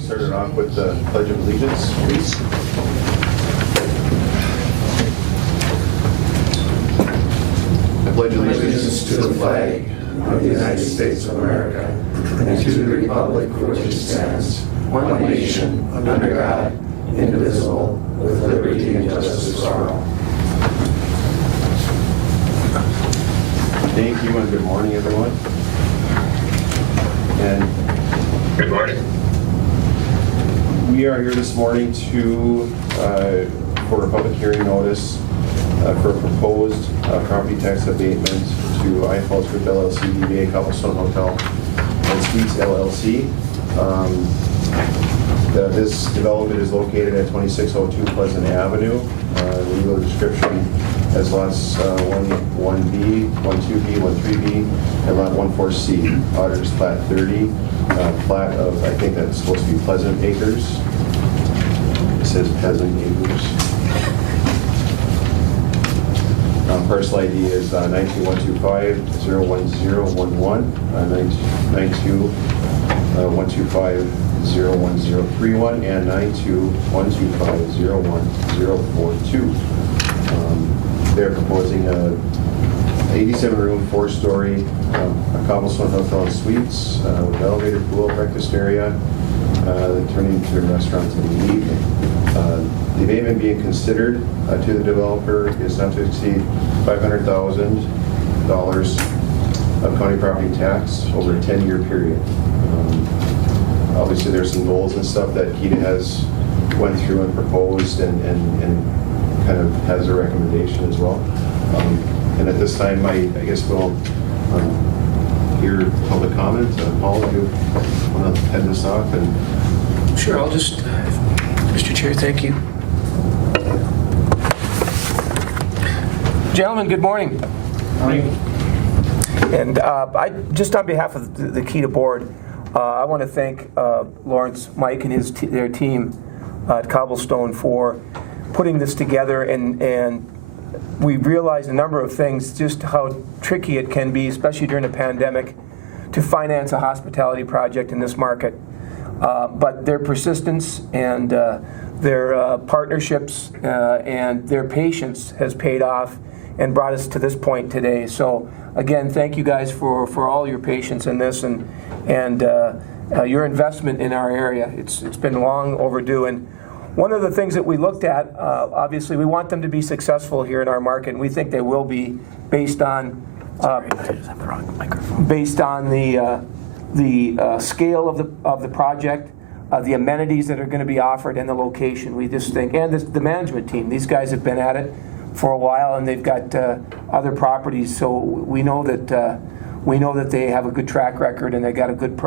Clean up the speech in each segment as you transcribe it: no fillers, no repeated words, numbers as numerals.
Start it off with the Pledge of Allegiance, please. I pledge allegiance to the flag of the United States of America and to the republic for which it stands, one nation, under God, indivisible, with liberty and justice for all. Thank you and good morning, everyone. And good morning. We are here this morning for a public hearing notice for a proposed property tax abatement to I Falls Group LLC, DBA Cobblestone Hotel and Suites LLC. This development is located at 2602 Pleasant Avenue. Legal description as lots 1B, 12B, 13B, and lot 14C. Auditor's plat 30. Plat of, I think that's supposed to be Pleasant Acres. It says Pleasant Acres. Parcel ID is 92125-01011, 92125-01031, and 92125-01042. They're proposing a 87-room, 4-story Cobblestone Hotel and Suites with elevator, pool, breakfast area, turning into a restaurant in the evening. The abatement being considered to the developer is not to exceed $500,000 of county property tax over a 10-year period. Obviously, there's some goals and stuff that KEDA has went through and proposed and kind of has a recommendation as well. And at this time, I guess we'll hear public comment. Paul, do you want to head this off? And sure, I'll just, Mr. Chair, thank you. Gentlemen, good morning. morning. And I just on behalf of the KEDA board, I want to thank Lawrence, Mike, and their team at Cobblestone for putting this together, and we realized a number of things, just how tricky it can be, especially during a pandemic, to finance a hospitality project in this market. But their persistence and their partnerships and their patience has paid off and brought us to this point today. So again, thank you guys for all your patience in this and your investment in our area. It's been long overdue. And one of the things that we looked at, obviously, we want them to be successful here in our market, and we think they will be based on the scale of the project, the amenities that are going to be offered, and the location. We just think, and the management team. These guys have been at it for a while, and they've got other properties, so we know that they have a good track record and they got a good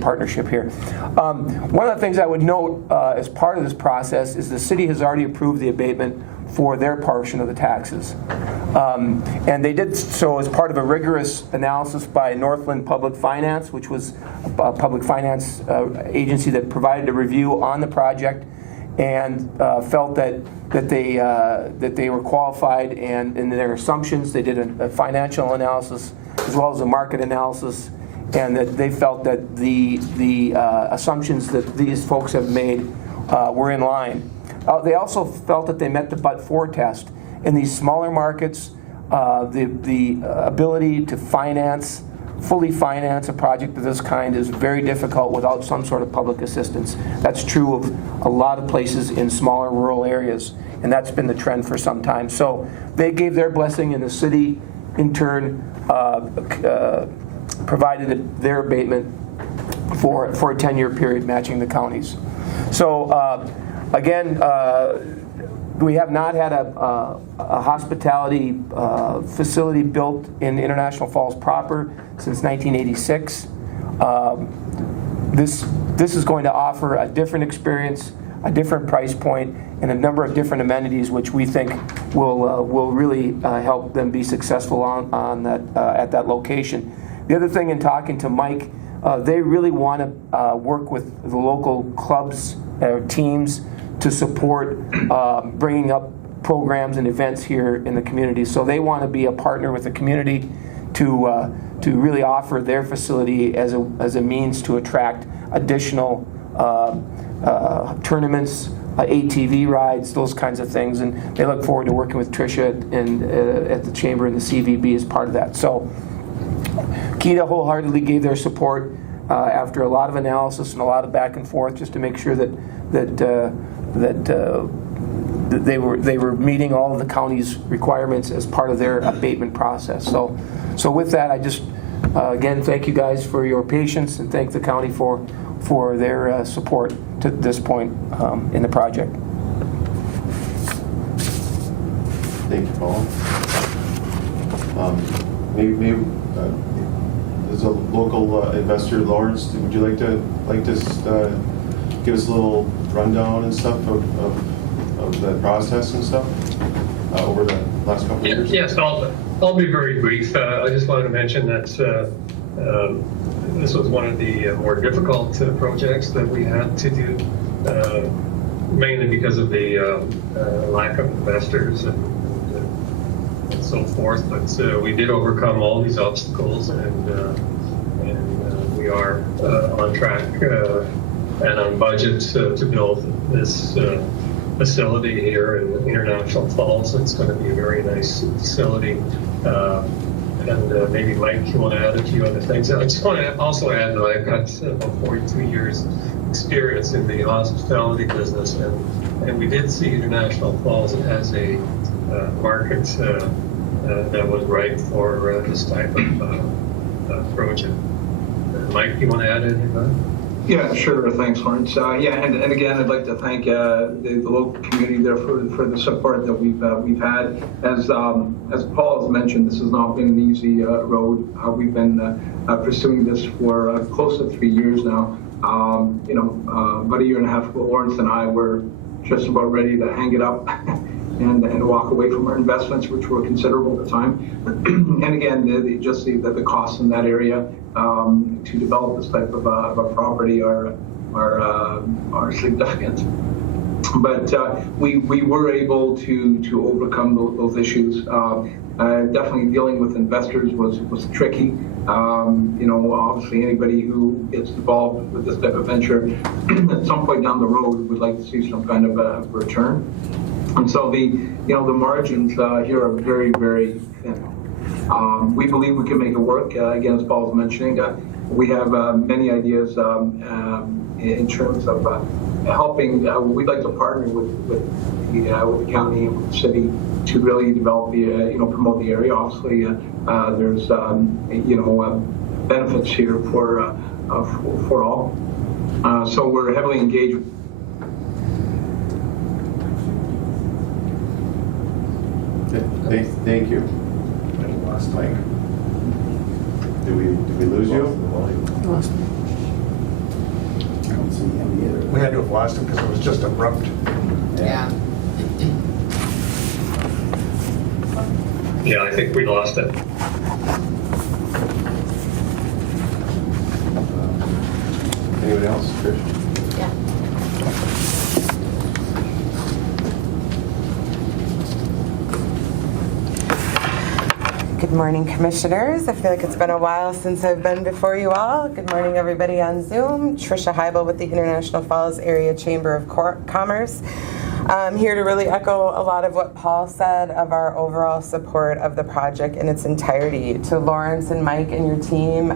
partnership here. One of the things I would note as part of this process is the city has already approved the abatement for their portion of the taxes. And they did so as part of a rigorous analysis by Northland Public Finance, which was a public finance agency that provided a review on the project, and felt that they were qualified, and in their assumptions they did a financial analysis as well as a market analysis, and that they felt that the assumptions that these folks have made were in line. They also felt that they met the but-for test. In these smaller markets, the ability to fully finance a project of this kind is very difficult without some sort of public assistance. That's true of a lot of places in smaller rural areas, and that's been the trend for some time. So they gave their blessing, and the city, in turn, provided their abatement for a 10-year period, matching the counties. So again, we have not had a hospitality facility built in International Falls proper since 1986. This is going to offer a different experience, a different price point, and a number of different amenities, which we think will really help them be successful on that at that location. The other thing, in talking to Mike, they really want to work with the local clubs or teams to support bringing up programs and events here in the community. So they want to be a partner with the community to really offer their facility as a means to attract additional tournaments, ATV rides, those kinds of things, and they look forward to working with Tricia and at the Chamber and the CVB as part of that. So Kita wholeheartedly gave their support after a lot of analysis and a lot of back and forth, just to make sure that they were meeting all of the county's requirements as part of their abatement process. So with that, I just again thank you guys for your patience and thank the county for their support to this point in the project. Thank you, Paul. Maybe there's a local investor, Lawrence. Would you like to give us a little rundown and stuff of the process and stuff over the last couple of years? Yes, I'll be very brief. I just wanted to mention that this was one of the more difficult projects that we had to do, mainly because of the lack of investors and so forth. But we did overcome all these obstacles, and we are on track and on budget to build this facility here in International Falls. It's going to be a very nice facility. And maybe Mike, you want to add a few other things? I just want to also add that I've got about 42 years experience in the hospitality business, and we did see International Falls as a market that was right for this type of project. Mike, you want to add anything to that? Yeah, sure. Thanks, Lawrence. And again, I'd like to thank the local community there for the support that we've had. As Paul has mentioned, this has not been an easy road. We've been pursuing this for close to 3 years now. About a year and a half ago, Lawrence and I were just about ready to hang it up and walk away from our investments, which were considerable at the time. And again, the costs in that area to develop this type of a property are significant. But we were able to overcome those issues. Definitely dealing with investors was tricky. Obviously anybody who gets involved with this type of venture at some point down the road would like to see some kind of a return. And so the margins here are very, very thin. We believe we can make it work. Again, as Paul was mentioning, we have many ideas in terms of helping. We'd like to partner with the county and with the city to really develop promote the area. Obviously, there's benefits here for all. So we're heavily engaged. Thank you. Lost Mike. Did we lose you? Lost me. I don't see him either. We had to have lost him because it was just abrupt. Yeah. Yeah, I think we lost it. Anyone else, Trish? Yeah. Good morning, commissioners. I feel like it's been a while since I've been before you all. Good morning, everybody on Zoom. Tricia Heibel with the International Falls Area Chamber of Commerce. I'm here to really echo a lot of what Paul said of our overall support of the project in its entirety. To Lawrence and Mike and your team,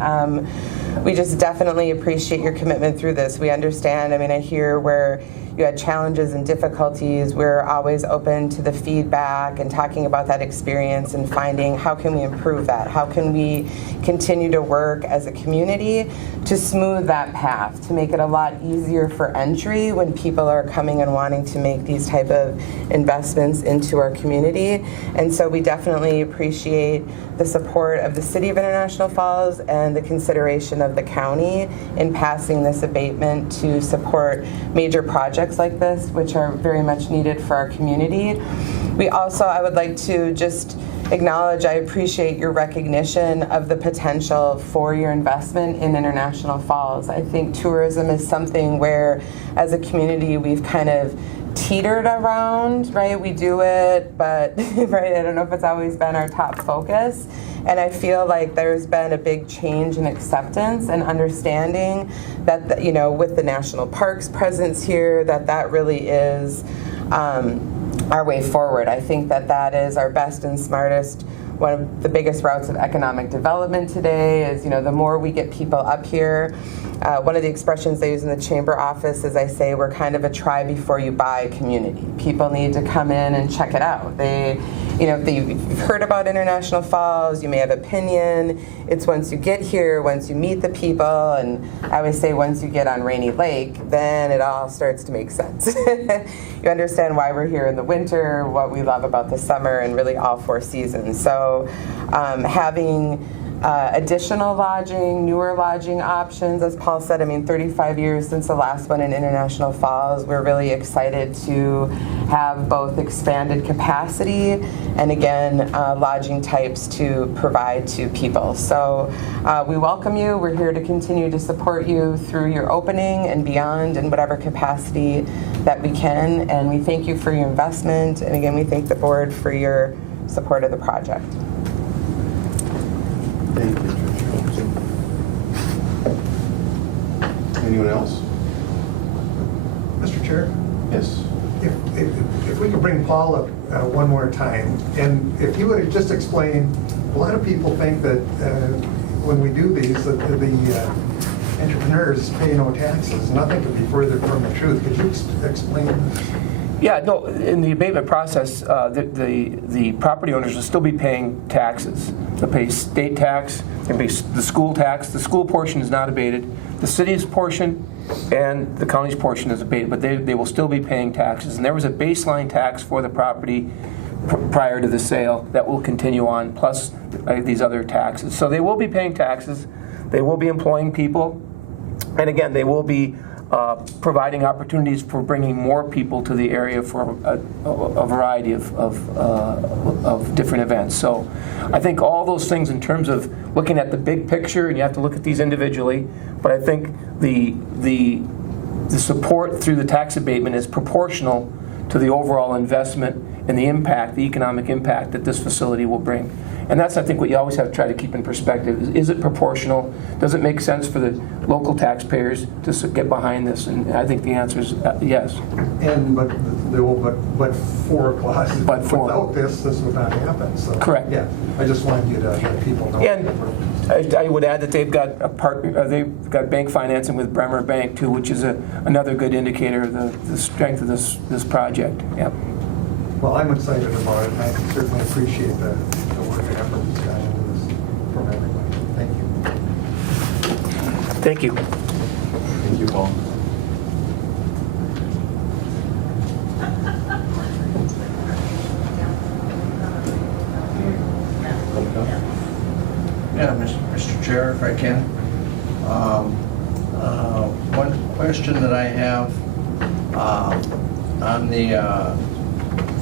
we just definitely appreciate your commitment through this. We understand, I hear where you had challenges and difficulties. We're always open to the feedback and talking about that experience and finding how can we improve that? How can we continue to work as a community to smooth that path, to make it a lot easier for entry when people are coming and wanting to make these type of investments into our community. And so we definitely appreciate the support of the City of International Falls and the consideration of the county in passing this abatement to support major projects like this, which are very much needed for our community. We also, I would like to just acknowledge I appreciate your recognition of the potential for your investment in International Falls. I think tourism is something where, as a community, we've kind of teetered around, right? We do it, but right, I don't know if it's always been our top focus. And I feel like there's been a big change in acceptance and understanding that, you know, with the national parks presence here, that really is our way forward. I think that is our best and smartest. One of the biggest routes of economic development today is, you know, the more we get people up here. One of the expressions they use in the chamber office is, I say, we're kind of a try before you buy community. People need to come in and check it out. They, you know, if you've heard about International Falls, you may have opinion. It's once you get here, once you meet the people, and I always say once you get on Rainy Lake, then it all starts to make sense. You understand why we're here in the winter, what we love about the summer, and really all 4 seasons. So having additional lodging, newer lodging options, as Paul said, I mean, 35 years since the last one in International Falls. We're really excited to have both expanded capacity and, again, lodging types to provide to people. So we welcome you. We're here to continue to support you through your opening and beyond in whatever capacity that we can. And we thank you for your investment. And again, we thank the board for your support of the project. Thank you, Tricia. Anyone else? Mr. Chair, Yes. if we could bring Paul up one more time, and if you would just explain, a lot of people think that when we do these, that the entrepreneurs pay no taxes. Nothing could be further from the truth. Could you explain this? Yeah, no, in the abatement process, the property owners will still be paying taxes. They'll pay state tax, they'll pay the school tax. The school portion is not abated. The city's portion and the county's portion is abated, but they will still be paying taxes. And there was a baseline tax for the property prior to the sale that will continue on, plus these other taxes. So they will be paying taxes. They will be employing people. And again, they will be providing opportunities for bringing more people to the area for a variety of different events. So I think all those things in terms of looking at the big picture, and you have to look at these individually, but I think the support through the tax abatement is proportional to the overall investment and the impact, the economic impact that this facility will bring. And that's, I think, what you always have to try to keep in perspective. Is it proportional? Does it make sense for the local taxpayers to get behind this? And I think the answer is yes. And but for clauses, without this would not happen. So Correct. Yeah, I just wanted you to let people know. And I would add that they've got a partner. They've got bank financing with Bremer Bank too, which is another good indicator of the strength of this project. Yep. Well, I'm excited about it, and I certainly appreciate the work and effort that's gone into this from everybody. Thank you. Thank you. Thank you, Paul. Yeah, Mr. Chair, if I can. One question that I have on the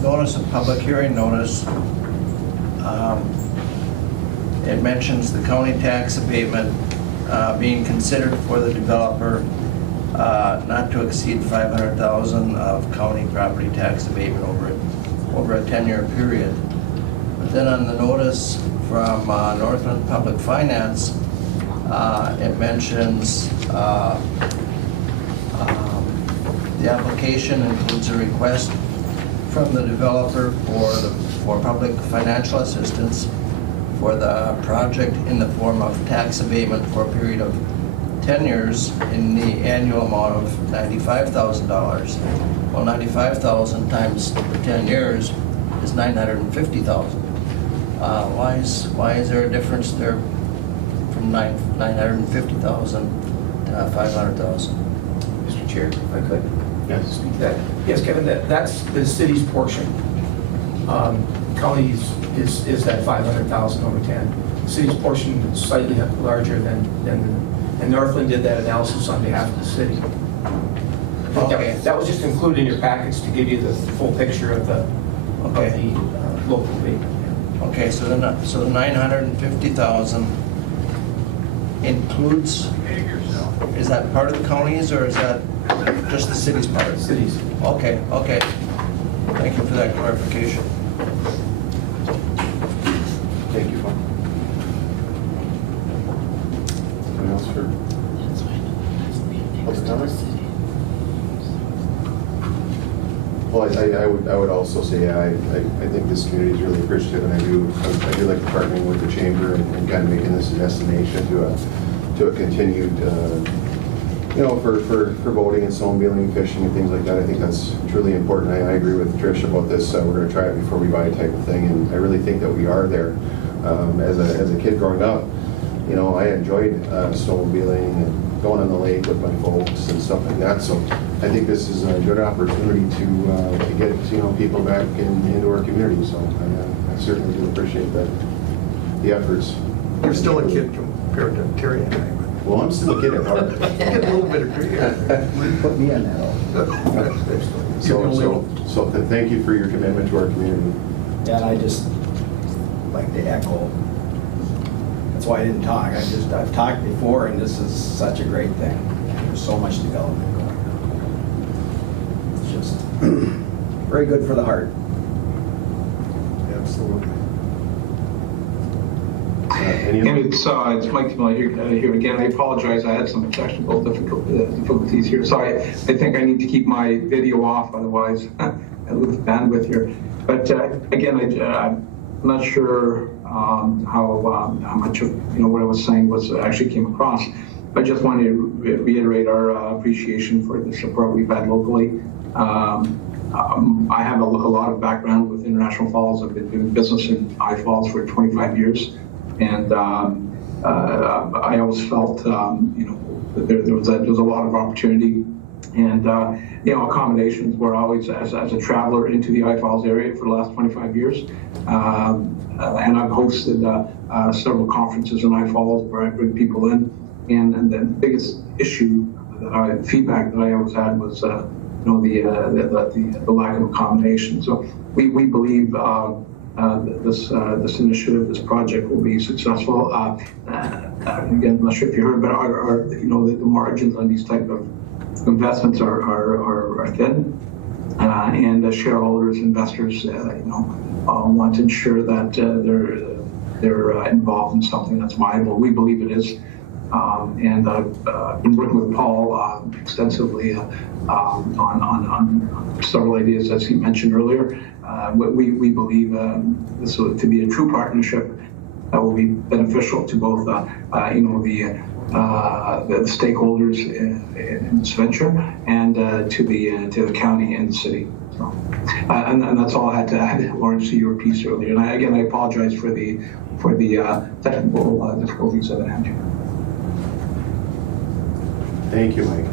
notice of public hearing notice, it mentions the county tax abatement being considered for the developer not to exceed $500,000 of county property tax abatement over a 10-year period. But then on the notice from Northland Public Finance, it mentions the application includes a request from the developer for public financial assistance for the project in the form of tax abatement for a period of 10 years in the annual amount of $95,000. Well, $95,000 times the 10 years is $950,000. Why is there a difference there from $950,000 to $500,000? Mr. Chair, if I could. Yes. Speak to that. Yes, Kevin, that's the city's portion. County's is that $500,000 over 10. The city's portion is slightly larger and Northland did that analysis on behalf of the city. Okay. That was just included in your package to give you the full picture of the local rate. Okay, so the 950,000 includes, is that part of the counties or is that just the city's part? Cities. Okay, okay. Thank you for that clarification. Thank you, Paul. Anyone else for public comment? Well, I would also say, I think this community is really appreciative, and I do like partnering with the chamber and kind of making this a destination to a continued, for boating and snowmobiling, fishing and things like that. I think that's truly important. I agree with Trish about this. We're going to try it before we buy type of thing, and I really think that we are there. As a kid growing up, I enjoyed snowmobiling and going on the lake with my folks and stuff like that. So I think this is a good opportunity to get people back into our community. So I certainly do appreciate the efforts. You're still a kid compared to Terry and I. Well, I'm still a kid at heart. Get a little bit of grief. Put me on that. So thank you for your commitment to our community. Yeah, and I just like to echo. That's why I didn't talk. I've talked before, and this is such a great thing. There's so much development going on. It's just very good for the heart. Absolutely. And it's Mike here again. I apologize. I had some technical difficulties here, so I think I need to keep my video off, otherwise I lose bandwidth here. But again, I'm not sure how much of what I was saying actually came across. I just wanted to reiterate our appreciation for the support we've had locally. I have a lot of background with International Falls. I've been doing business in I Falls for 25 years. And I always felt, that there was a lot of opportunity, and accommodations were always, as a traveler into the I Falls area for the last 25 years, and I've hosted several conferences in I Falls where I bring people in, and the biggest issue feedback that I always had was the lack of accommodation. So we believe. This initiative, this project will be successful. Again, I'm not sure if you heard, but the margins on these type of investments are thin, and shareholders, investors, want to ensure that they're involved in something that's viable. We believe it is, and I've been working with Paul extensively on several ideas, as he mentioned earlier. We believe this to be a true partnership that will be beneficial to both the stakeholders in this venture and to the county and the city. So, and that's all I had to add, Lawrence, to your piece earlier. And I apologize for the technical difficulties that I had here. Thank you, Mike.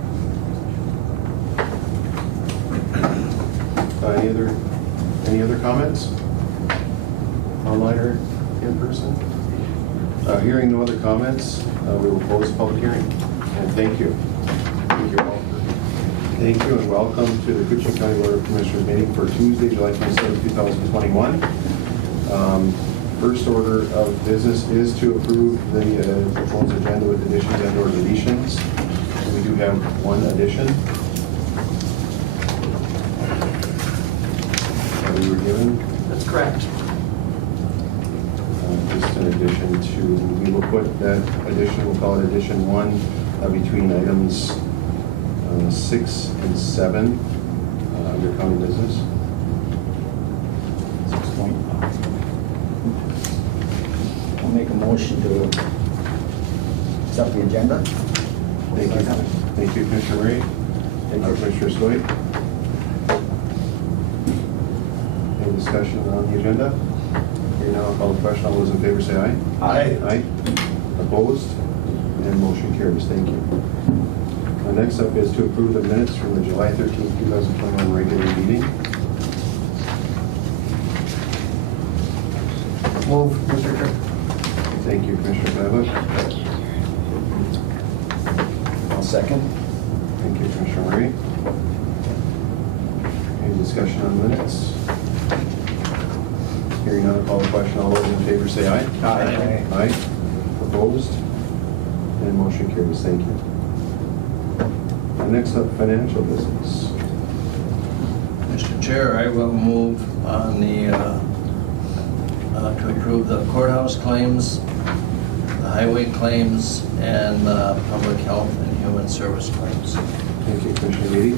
Any other comments? Online or in person? Hearing no other comments, we will close the public hearing. And thank you. Thank you all. Thank you and welcome to the Koochiching County Board of Commissioners meeting for Tuesday, July 27, 2021. First order of business is to approve the proposed agenda with additions and/or deletions. We do have one addition that we were given. That's correct. Just in addition to, we will put that addition, we'll call it addition 1, between items 6 and 7 under county business. 6.5. I'll make a motion to accept the agenda. Thank you. Thank you, Commissioner Murray. Thank you. Commissioner Stoy. Any discussion on the agenda? Here now, I'll call the question. All those in favor say aye. Aye. Aye. Opposed? And motion carries. Thank you. Next up is to approve the minutes from the July 13, 2021 regular meeting. Move, Mr. Chair. Thank you, Commissioner Pavitt. I'll second. Thank you, Commissioner Murray. Any discussion on minutes? Hearing none, I'll call the question. All those in favor say aye. Aye. Aye. Opposed? And motion carries. Thank you. Next up, financial business. Mr. Chair, I will move on the, to approve the courthouse claims, the highway claims, and the public health and human service claims. Thank you, Commissioner Meady.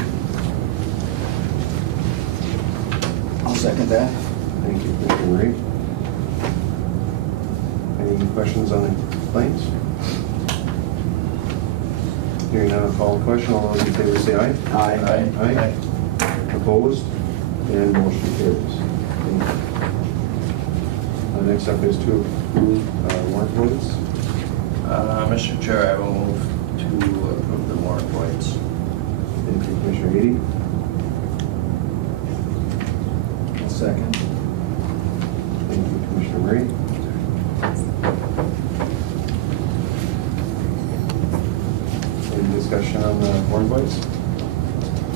I'll second that. Thank you, Commissioner Murray. Any questions on the claims? Hearing none, I'll call the question. All those in favor say aye. Aye. Aye. Opposed? And motion carries. Thank you. Next up is to approve warrant votes. Mr. Chair, I will move to approve the warrant votes. Thank you, Commissioner Meady. I'll second. Thank you, Commissioner Murray. Any discussion on the warrant votes?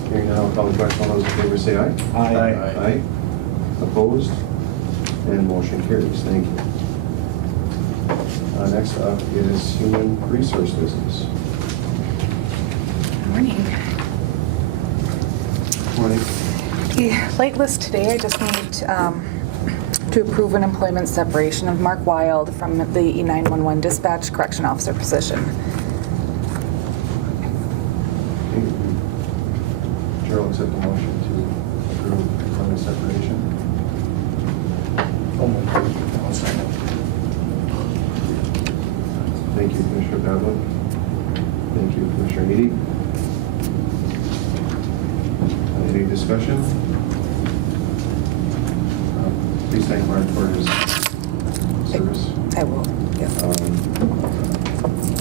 Hearing none, I'll call the question. All those in favor say aye. Aye. Aye. Opposed? And motion carries. Thank you. Next up is human resource business. Morning. Morning. The light list today, I just need to approve an employment separation of Mark Wild from the E911 dispatch correction officer position. Chair will accept the motion to approve employment separation. I'll second. Thank you, Commissioner Pavlik. Thank you, Commissioner Meady. Any discussion? Please thank Mark for his service. I will, yes. If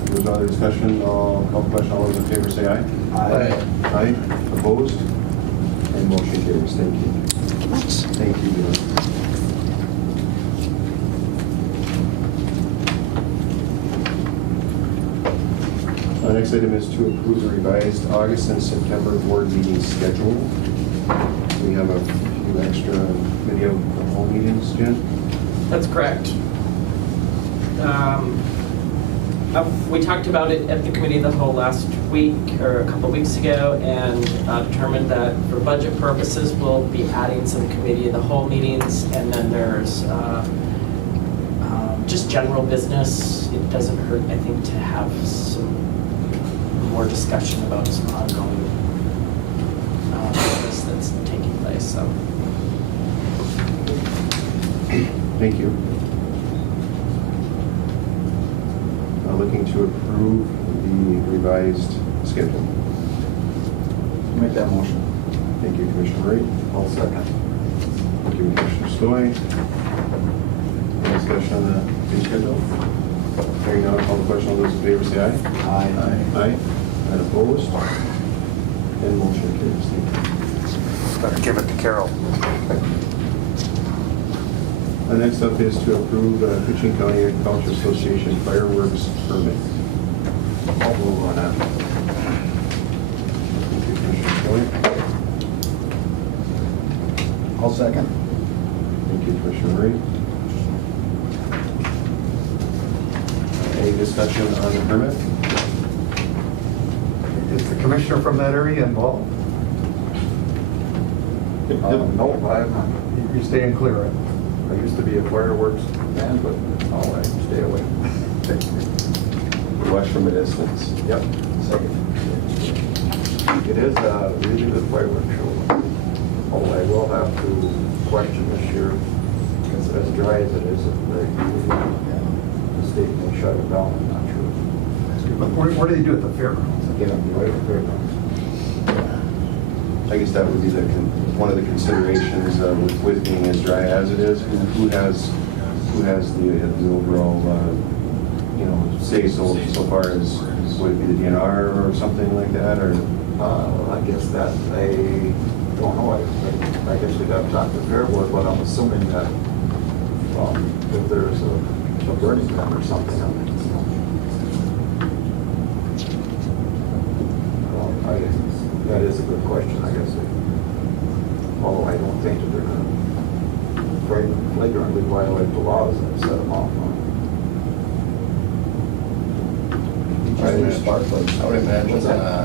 there's no other discussion, I'll call the question. All those in favor say aye. Aye. Aye. Opposed? And motion carries. Thank you. Thank you much. Thank you, Dylan. Next item is to approve the revised August and September board meeting schedule. We have a few extra committee of the whole meetings, Jen? That's correct. We talked about it at the committee of the whole last week, or a couple of weeks ago, and determined that for budget purposes, we'll be adding some committee of the whole meetings, and then there's just general business. It doesn't hurt, I think, to have some more discussion about some ongoing business that's taking place, so. Thank you. Looking to approve the revised schedule. Make that motion. Thank you, Commissioner Murray. I'll second. Thank you, Commissioner Stoy. Any discussion on the fee schedule? Hearing none, I'll call the question. All those in favor say aye. Aye. Aye. And opposed? And motion carries. Thank you. Better give it to Carol. Next up is to approve Koochiching County Agriculture Association fireworks permit. I'll move on that. Thank you, Commissioner Stoy. I'll second. Thank you, Commissioner Murray. Any discussion on the permit? Is the commissioner from that area involved? No, I'm not. You're staying clear of it? I used to be a fireworks man, but I'll stay away. Watch from a distance. Yep. Second. It is a really good fireworks show. Although I will have to question this year, because as dry as it is, it's very beautiful. And the state may shut it down, I'm not sure. But where do they do it at the fairgrounds? Again, I'll be right at fairgrounds. I guess that would be one of the considerations with being as dry as it is. Who has the overall say so far as would it be the DNR or something like that, or? I guess that I don't know. I guess we'd have to talk to Fair Board, but I'm assuming that if there's a burning ban or something on it. That is a good question, I guess. Although I don't think that they're going to flagrantly violate the laws that set them off on. I would imagine,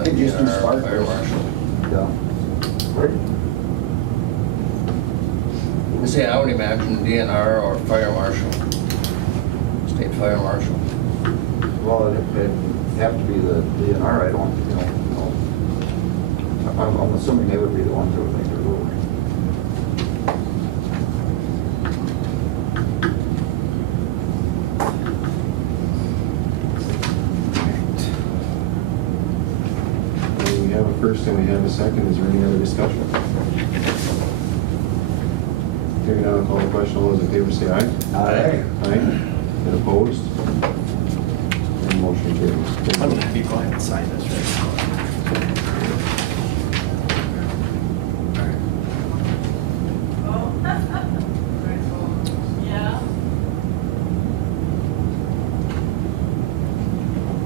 Could just do our sparklers. fire marshal. Yeah. Right? Say, I would imagine DNR or fire marshal, state fire marshal. Well, it'd have to be the DNR, I don't, you know. I'm assuming they would be the ones that would make the ruling. We have a first and we have a second. Is there any other discussion? Hearing none, I'll call the question. All those in favor say aye. Aye. Aye. And opposed? And motion carries. I'm gonna have you go ahead and sign this right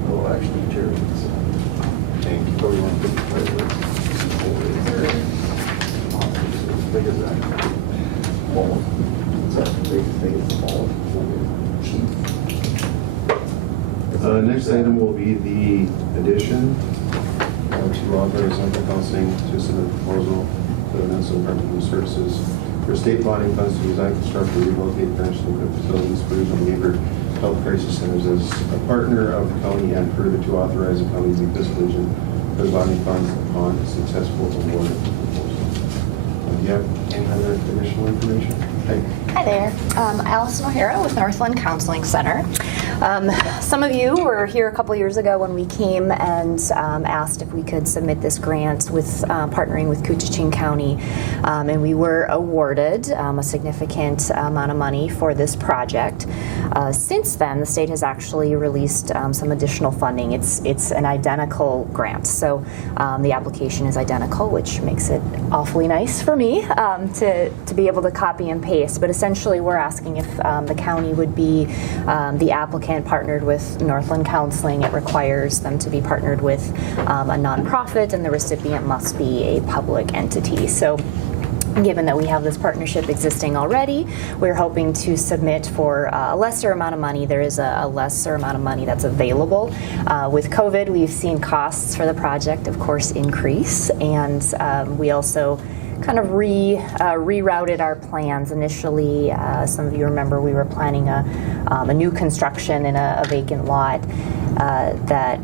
No action materials. Thank you. So we want to put the playlist over there. As big as that. Ball. It's that big as the ball. Cheap. Next item will be the addition to authorize Central Counseling to submit a proposal to the Minnesota Department of Human Services for state bonding funds to design, construct, or relocate furnished and equipped facilities for regional behavior health crisis centers as a partner of the county, and further to authorize the county to be fiscal agent for the bonding funds upon successful award of the proposal. Do you have any other additional information? Hi there. Allison O'Hara with Northland Counseling Center. Some of you were here a couple years ago when we came and asked if we could submit this grant with partnering with Koochiching County, and we were awarded a significant amount of money for this project. Since then, the state has actually released some additional funding. It's an identical grant, so the application is identical, which makes it awfully nice for me to be able to copy and paste. But essentially, we're asking if the county would be the applicant partnered with Northland Counseling. It requires them to be partnered with a nonprofit, and the recipient must be a public entity. So given that we have this partnership existing already, we're hoping to submit for a lesser amount of money. There is a lesser amount of money that's available. With COVID, we've seen costs for the project, of course, increase, and we also kind of rerouted our plans. Initially, some of you remember we were planning a new construction in a vacant lot that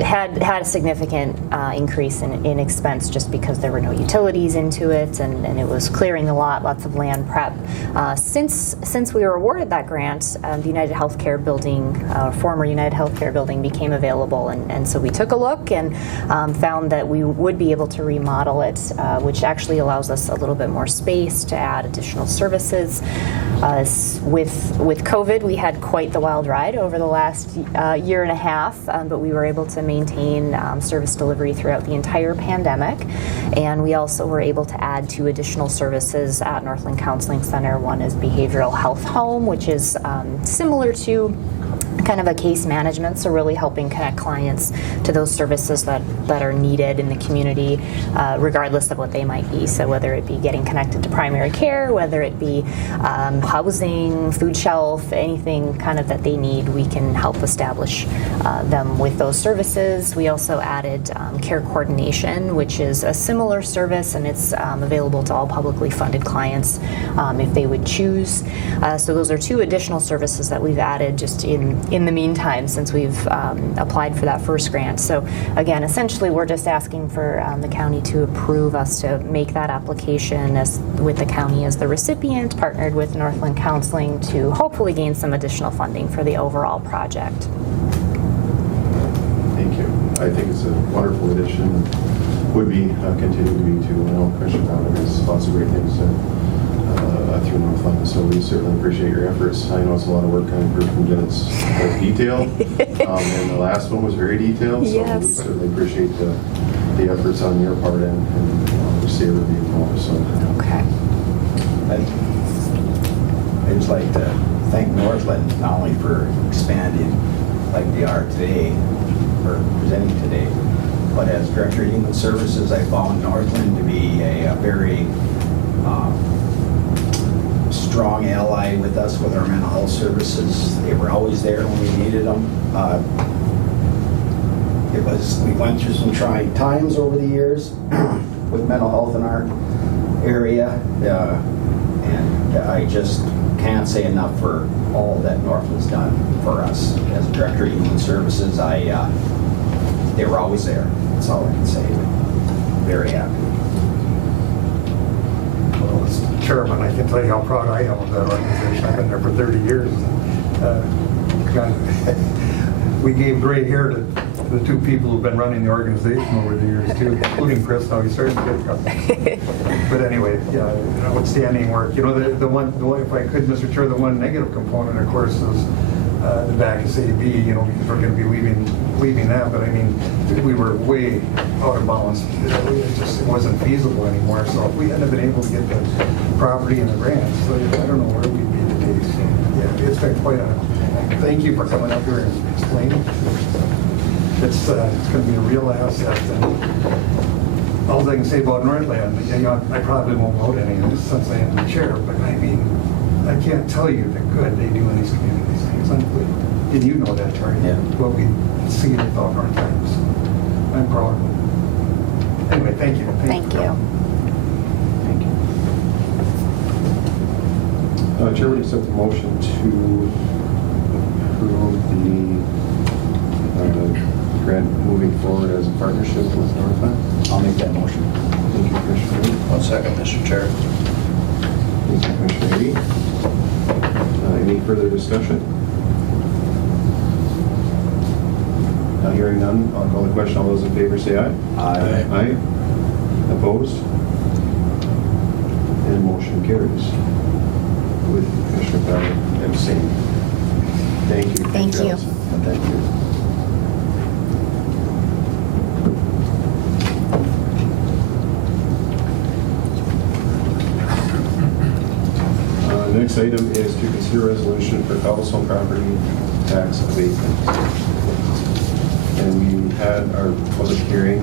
had a significant increase in expense just because there were no utilities into it, and it was clearing the lot, lots of land prep. Since we were awarded that grant, the United Healthcare building, former United Healthcare building, became available, and so we took a look and found that we would be able to remodel it, which actually allows us a little bit more space to add additional services. With COVID, we had quite the wild ride over the last year and a half, but we were able to maintain service delivery throughout the entire pandemic, and we also were able to add 2 additional services at Northland Counseling Center. One is behavioral health home, which is similar to kind of a case management, so really helping connect clients to those services that are needed in the community, regardless of what they might be. So whether it be getting connected to primary care, whether it be housing, food shelf, anything kind of that they need, we can help establish them with those services. We also added care coordination, which is a similar service, and it's available to all publicly funded clients if they would choose. So those are 2 additional services that we've added just in the meantime since we've applied for that first grant. So again, essentially we're just asking for the county to approve us to make that application with the county as the recipient, partnered with Northland Counseling to hopefully gain some additional funding for the overall project. Thank you. I think it's a wonderful addition. Would be continue to be too. I know Christian Brown has lots of great things through Northland, so we certainly appreciate your efforts. I know it's a lot of work coming through from Jen's detail, and the last one was very detailed, so Yes. we certainly appreciate the efforts on your part and see a review more. So Okay. I'd just like to thank Northland not only for expanding like they are today, or presenting today, but as Director of Human Services, I found Northland to be a very strong ally with us with our mental health services. They were always there when we needed them. We went through some trying times over the years with mental health in our area, and I just can't say enough for all that Northland's done for us. As Director of Human Services, they were always there. That's all I can say. Very happy. Well, as chairman, I can tell you how proud I am of that organization. I've been there for 30 years. We gave gray hair to the two people who've been running the organization over the years too, including Chris. Now he's starting to get comfortable. But anyway, yeah, outstanding work. The one, if I could, Mr. Chair, the one negative component, of course, is the Bacchus AB. Because we're going to be leaving that. But I mean, we were way out of balance. It wasn't feasible anymore. So if we hadn't been able to get the property and the grants, so I don't know where we'd be today. So yeah, it's been quite a. Thank you for coming up here and explaining. It's going to be a real asset. And all I can say about Northland, I probably won't vote any of this since I am the chair, but I mean, I can't tell you the good they do in these communities. It's unbelievable. And you know that, Terry. Yeah. What we see with all our times. I'm proud of them. Anyway, thank you. Thank you. Thank you. Chair, would accept the motion to approve the grant moving forward as a partnership with Northland. I'll make that motion. Thank you, Commissioner Lee. One second, Mr. Chair. Thank you, Commissioner Lee. Any further discussion? Hearing none, I'll call the question. All those in favor say aye. Aye. Aye. Opposed? And motion carries. With Commissioner Ballard abstaining. Thank you. Thank you. Allison. And thank you. Next item is to consider resolution for Conversal property tax abatement. And we had our public hearing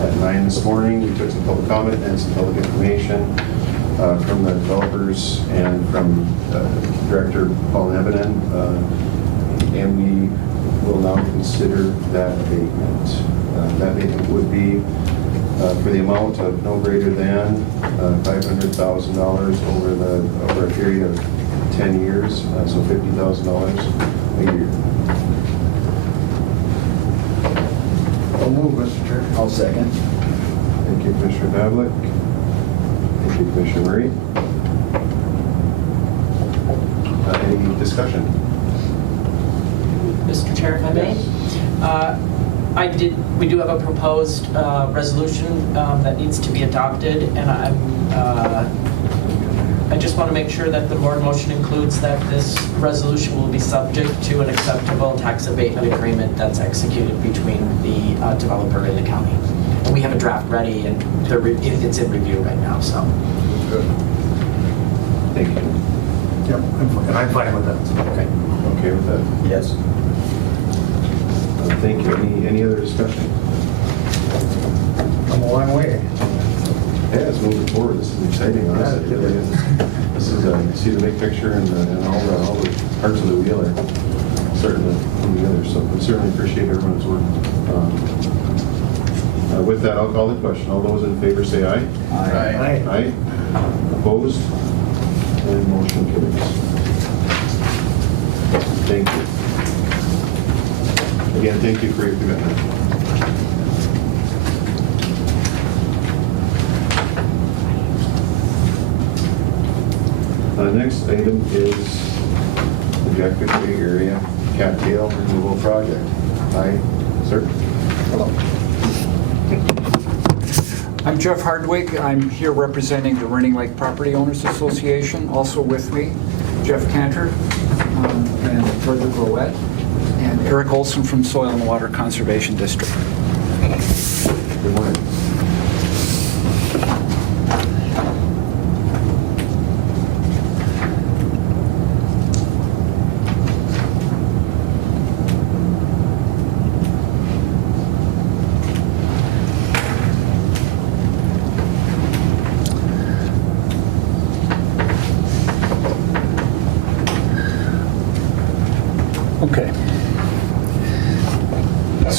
at 9 this morning. We took some public comment and some public information from the developers and from Director Paul Abatement, and we will now consider that abatement. That abatement would be for the amount of no greater than $500,000 over a period of 10 years, so $50,000 a year. I'll move, Mr. Chair. I'll second. Thank you, Commissioner Pavlik. Thank you, Commissioner Murray. Any discussion? Mr. Chair, if I may? Yes. We do have a proposed resolution that needs to be adopted, and I just want to make sure that the board motion includes that this resolution will be subject to an acceptable tax abatement agreement that's executed between the developer and the county. And we have a draft ready, and it's in review right now, so. Good. Thank you. Yep, and I'm fine with that. Okay. Okay with that? Yes. Thank you. Any other discussion? I'm a long way. Yeah, it's moving forward. This is exciting, honestly. It really is. This is, you see the big picture and all the parts of the wheel are starting to come together. So we certainly appreciate everyone's work. With that, I'll call the question. All those in favor say aye. Aye. Aye. Opposed? And motion carries. Thank you. Again, thank you for your commitment. The next item is the Jackson area cattail removal project. Hi, sir. Hello. I'm Jeff Hardwick. I'm here representing the Running Lake Property Owners Association. Also with me, Jeff Cantor and Further Grouette, and Eric Olson from Soil and Water Conservation District. Good morning.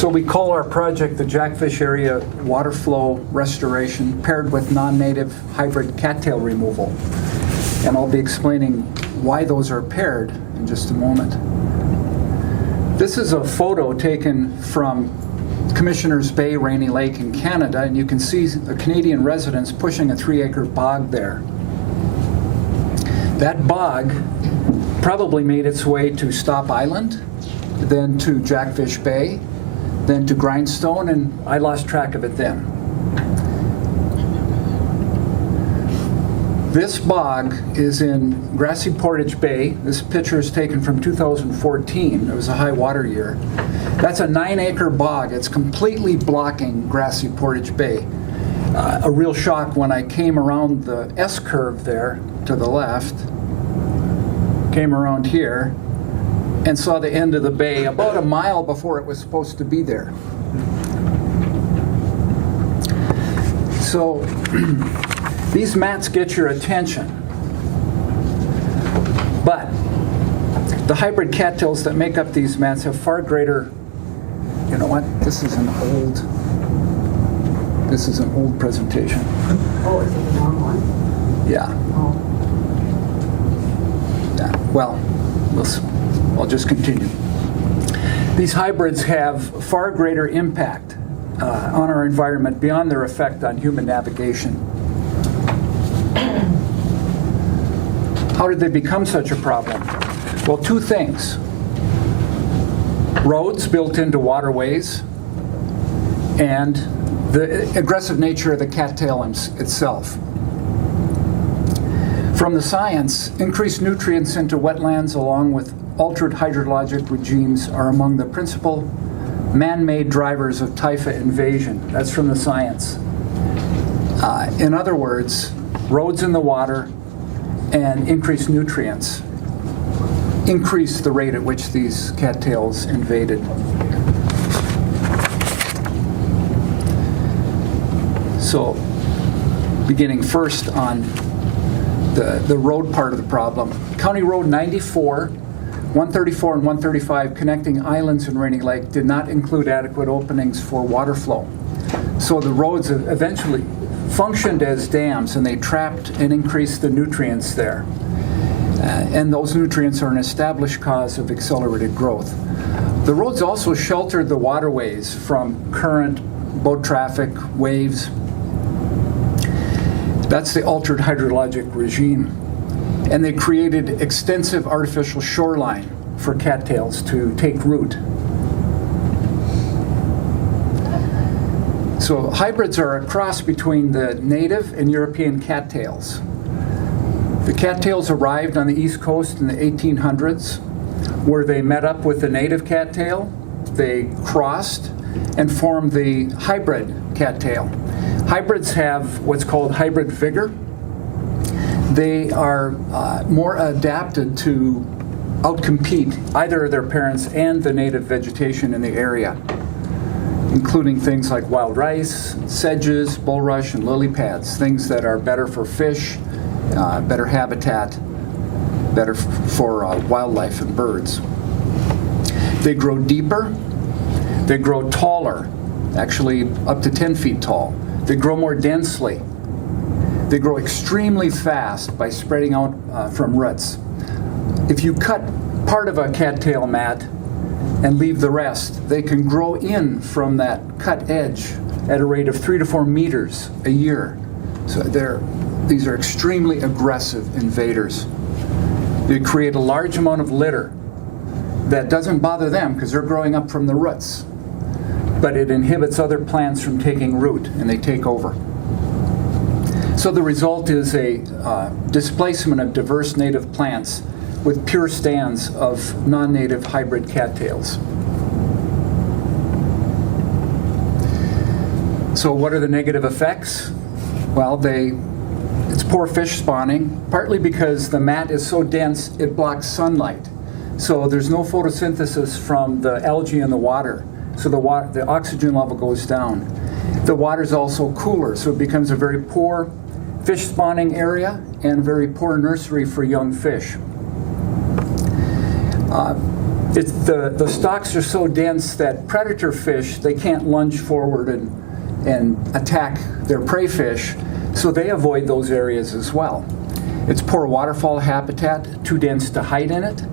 So we call our project the Jackfish Area Water Flow Restoration paired with non-native hybrid cattail removal. And I'll be explaining why those are paired in just a moment. This is a photo taken from Commissioners Bay, Rainy Lake in Canada, and you can see the Canadian residents pushing a 3-acre bog there. That bog probably made its way to Stop Island, then to Jackfish Bay, then to Grindstone, and I lost track of it then. This bog is in Grassy Portage Bay. This picture is taken from 2014. It was a high water year. That's a 9-acre bog. It's completely blocking Grassy Portage Bay. A real shock when I came around the S-curve there to the left, came around here, and saw the end of the bay about a mile before it was supposed to be there. So these mats get your attention, but the hybrid cattails that make up these mats have far greater, you know what, this is an old presentation. Oh, is it the wrong one? Yeah. Oh. Yeah. Well, I'll just continue. These hybrids have far greater impact on our environment beyond their effect on human navigation. How did they become such a problem? Well, two things. Roads built into waterways and the aggressive nature of the cattail itself. From the science, increased nutrients into wetlands along with altered hydrologic regimes are among the principal man-made drivers of taifa invasion. That's from the science. In other words, roads in the water and increased nutrients increase the rate at which these cattails invaded. So, beginning first on the road part of the problem. County Road 94, 134 and 135 connecting islands in Rainy Lake did not include adequate openings for water flow. So the roads eventually functioned as dams and they trapped and increased the nutrients there. And those nutrients are an established cause of accelerated growth. The roads also sheltered the waterways from current, boat traffic, waves. That's the altered hydrologic regime. And they created extensive artificial shoreline for cattails to take root. So hybrids are a cross between the native and European cattails. The cattails arrived on the East Coast in the 1800s, where they met up with the native cattail, they crossed, and formed the hybrid cattail. Hybrids have what's called hybrid vigor. They are more adapted to outcompete either their parents and the native vegetation in the area, including things like wild rice, sedges, bulrush, and lily pads, things that are better for fish, better habitat, better for wildlife and birds. They grow deeper, they grow taller, actually up to 10 feet tall. They grow more densely. They grow extremely fast by spreading out from roots. If you cut part of a cattail mat and leave the rest, they can grow in from that cut edge at a rate of 3 to 4 meters a year. So these are extremely aggressive invaders. They create a large amount of litter that doesn't bother them because they're growing up from the roots, but it inhibits other plants from taking root and they take over. So the result is a displacement of diverse native plants with pure stands of non-native hybrid cattails. So what are the negative effects? Well, it's poor fish spawning, partly because the mat is so dense it blocks sunlight. So there's no photosynthesis from the algae in the water. So the oxygen level goes down. The water's also cooler, so it becomes a very poor fish spawning area and very poor nursery for young fish. the stalks are so dense that predator fish, they can't lunge forward and attack their prey fish, so they avoid those areas as well. It's poor waterfall habitat, too dense to hide in it.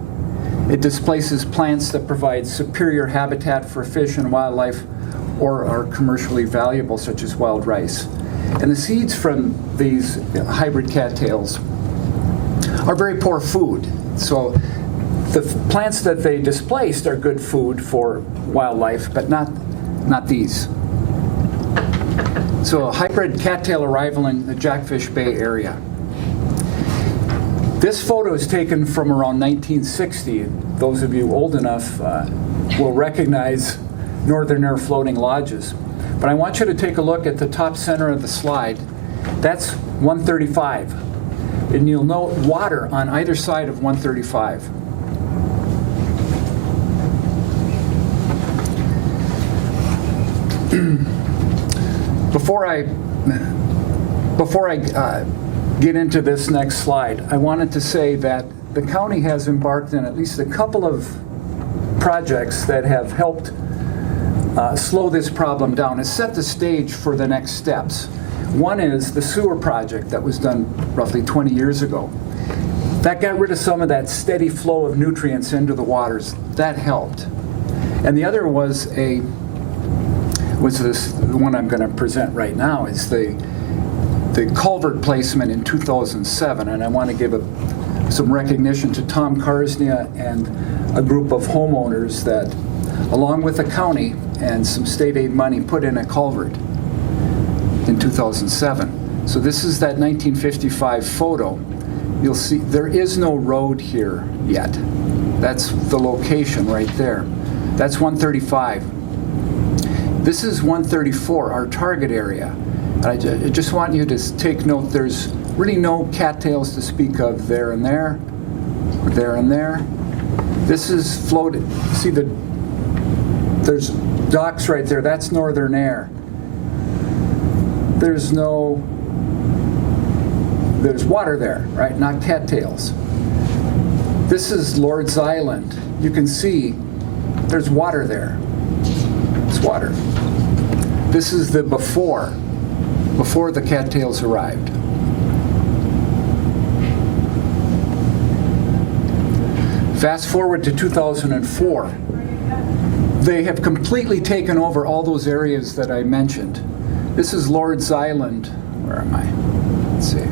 It displaces plants that provide superior habitat for fish and wildlife or are commercially valuable, such as wild rice. And the seeds from these hybrid cattails are very poor food. So the plants that they displaced are good food for wildlife, but not these. So a hybrid cattail arrival in the Jackfish Bay area. This photo is taken from around 1960. Those of you old enough will recognize northern air floating lodges. But I want you to take a look at the top center of the slide. That's 135. And you'll note water on either side of 135. Before I get into this next slide, I wanted to say that the county has embarked on at least a couple of projects that have helped slow this problem down. It's set the stage for the next steps. One is the sewer project that was done roughly 20 years ago. That got rid of some of that steady flow of nutrients into the waters. That helped. And the other was the one I'm going to present right now, is the Culvert Placement in 2007. And I want to give some recognition to Tom Karsnia and a group of homeowners that, along with the county and some state aid money, put in a culvert in 2007. So this is that 1955 photo. You'll see there is no road here yet. That's the location right there. That's 135. This is 134, our target area. I just want you to take note, there's really no cattails to speak of there and there, or there and there. This is floated. See, there's docks right there. That's northern air. There's water there, right? Not cattails. This is Lord's Island. You can see there's water there. It's water. This is the before the cattails arrived. Fast forward to 2004. They have completely taken over all those areas that I mentioned. This is Lord's Island. Where am I? Let's see.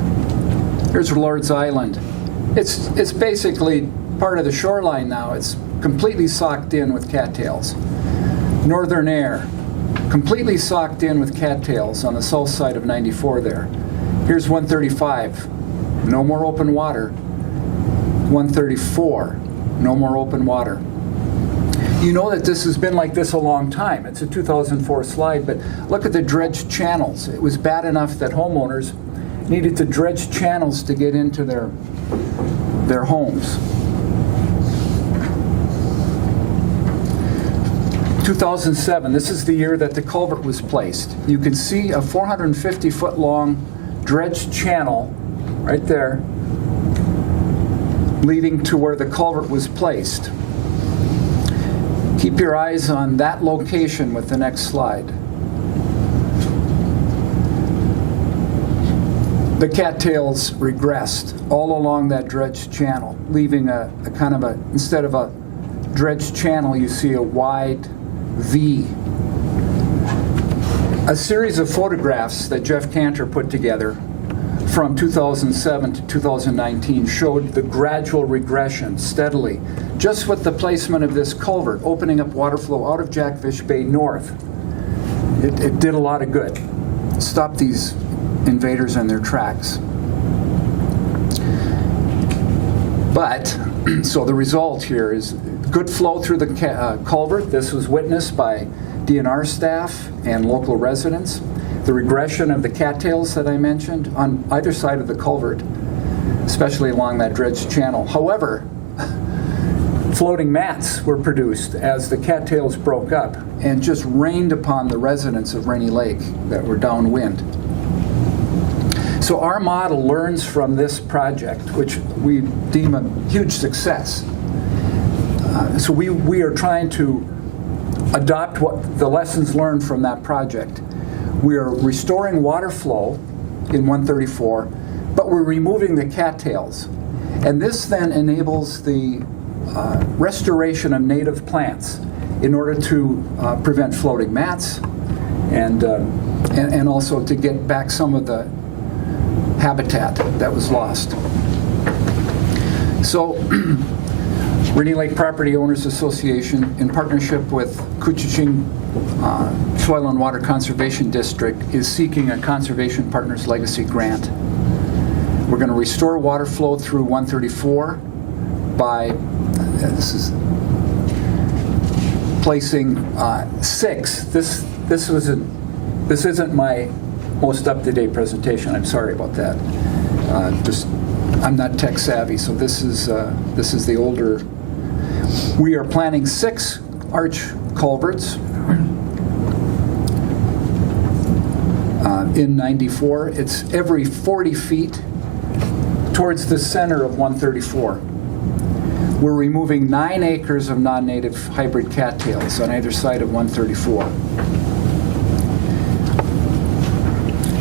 Here's Lord's Island. It's basically part of the shoreline now. It's completely socked in with cattails. Northern air, completely socked in with cattails on the south side of 94 there. Here's 135, no more open water. 134, no more open water. You know that this has been like this a long time. It's a 2004 slide, but look at the dredged channels. It was bad enough that homeowners needed to dredge channels to get into their homes. 2007, this is the year that the culvert was placed. You can see a 450-foot long dredged channel right there leading to where the culvert was placed. Keep your eyes on that location with the next slide. The cattails regressed all along that dredged channel, leaving a kind of a, instead of a dredged channel, you see a wide V. A series of photographs that Jeff Cantor put together from 2007 to 2019 showed the gradual regression steadily, just with the placement of this culvert, opening up water flow out of Jackfish Bay north. It did a lot of good. Stopped these invaders in their tracks. But, so the result here is good flow through the culvert. This was witnessed by DNR staff and local residents. The regression of the cattails that I mentioned on either side of the culvert, especially along that dredged channel. However, floating mats were produced as the cattails broke up and just rained upon the residents of Rainy Lake that were downwind. So our model learns from this project, which we deem a huge success. So we are trying to adopt what the lessons learned from that project. We are restoring water flow in 134, but we're removing the cattails. And this then enables the restoration of native plants in order to prevent floating mats and also to get back some of the habitat that was lost. So Rainy Lake Property Owners Association, in partnership with Koochiching Soil and Water Conservation District, is seeking a Conservation Partners Legacy Grant. We're going to restore water flow through 134 by placing 6. This isn't my most up-to-date presentation. I'm sorry about that. I'm not tech savvy, so this is the older. We are planning 6 arch culverts in 94. It's every 40 feet towards the center of 134. We're removing 9 acres of non-native hybrid cattails on either side of 134.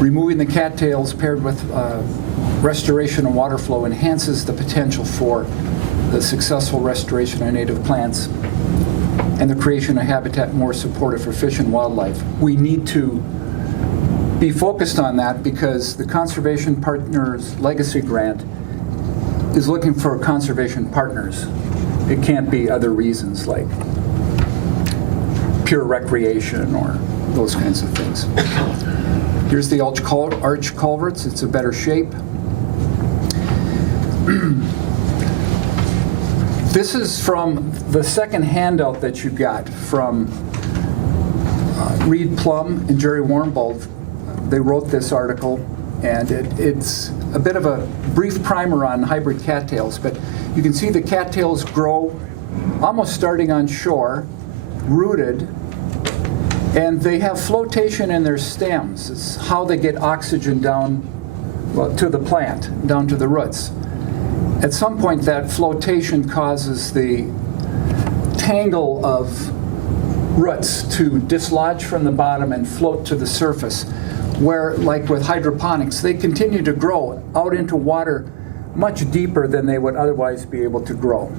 Removing the cattails paired with restoration of water flow enhances the potential for the successful restoration of native plants and the creation of habitat more supportive for fish and wildlife. We need to be focused on that because the Conservation Partners Legacy Grant is looking for conservation partners. It can't be other reasons like pure recreation or those kinds of things. Here's the arch culverts. It's a better shape. This is from the second handout that you got from Reed Plum and Jerry Warmbold. They wrote this article, and it's a bit of a brief primer on hybrid cattails, but you can see the cattails grow almost starting on shore, rooted, and they have flotation in their stems. It's how they get oxygen down to the plant, down to the roots. At some point, that flotation causes the tangle of roots to dislodge from the bottom and float to the surface, where, like with hydroponics, they continue to grow out into water much deeper than they would otherwise be able to grow.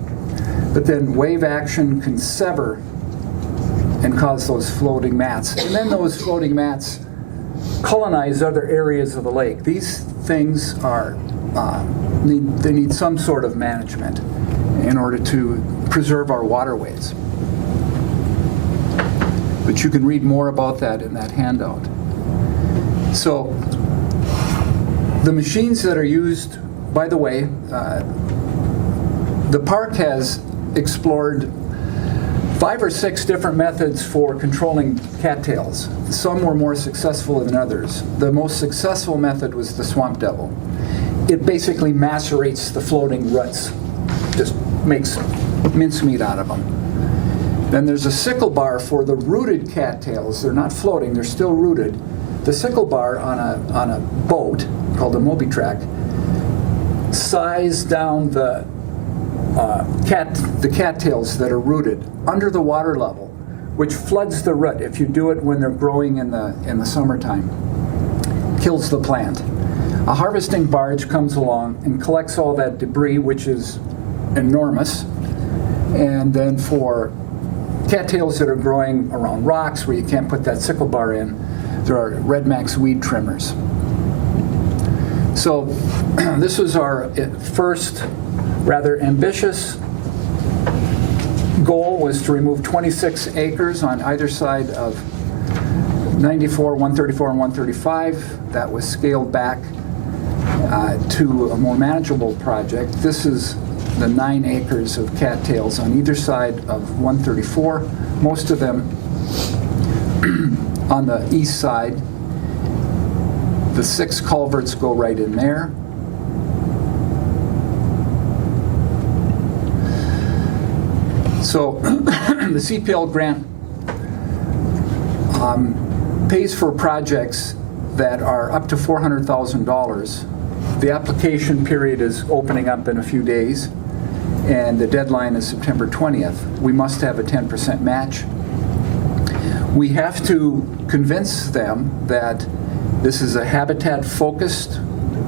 But then wave action can sever and cause those floating mats. And then those floating mats colonize other areas of the lake. These things are they need some sort of management in order to preserve our waterways. But you can read more about that in that handout. So the machines that are used, by the way, the park has explored 5 or 6 different methods for controlling cattails. Some were more successful than others. The most successful method was the swamp devil. It basically macerates the floating roots, just makes mincemeat out of them. Then there's a sickle bar for the rooted cattails. They're not floating, they're still rooted. The sickle bar on a boat called a Moby Track size down the cattails that are rooted under the water level, which floods the root. If you do it when they're growing in the summertime, kills the plant. A harvesting barge comes along and collects all that debris, which is enormous, and then for cattails that are growing around rocks where you can't put that sickle bar in, there are Red Max weed trimmers. So this was our first rather ambitious goal, was to remove 26 acres on either side of 94, 134, and 135. That was scaled back to a more manageable project. This is the 9 acres of cattails on either side of 134, most of them on the east side. The 6 culverts go right in there. So the CPL grant pays for projects that are up to $400,000. The application period is opening up in a few days, and the deadline is September 20th. We must have a 10% match. We have to convince them that this is a habitat-focused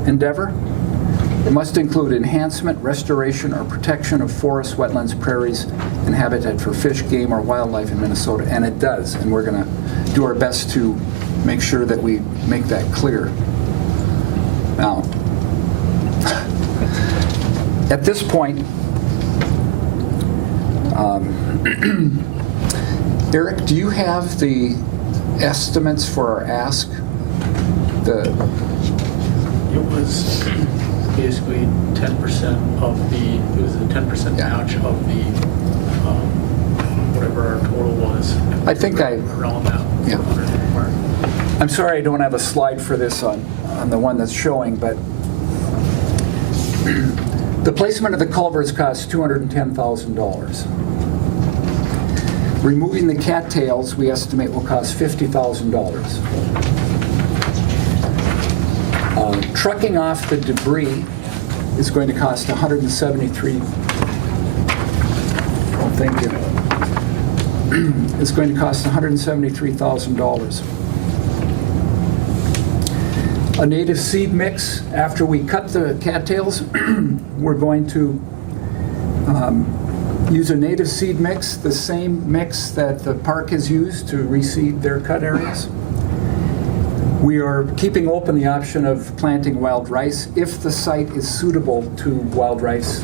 endeavor. It must include enhancement, restoration, or protection of forests, wetlands, prairies, and habitat for fish, game, or wildlife in Minnesota, and it does, and we're going to do our best to make sure that we make that clear. Now, at this point, Eric, do you have the estimates for our ask? It was basically 10% of the, it was a 10% match of the, whatever our total was. I think around that. Yeah. Mark. I'm sorry I don't have a slide for this on the one that's showing, but the placement of the culverts costs $210,000. Removing the cattails, we estimate, will cost $50,000. Trucking off the debris is going to cost $173,000. Oh, thank you. It's going to cost $173,000. A native seed mix, after we cut the cattails, we're going to use a native seed mix, the same mix that the park has used to reseed their cut areas. We are keeping open the option of planting wild rice if the site is suitable to wild rice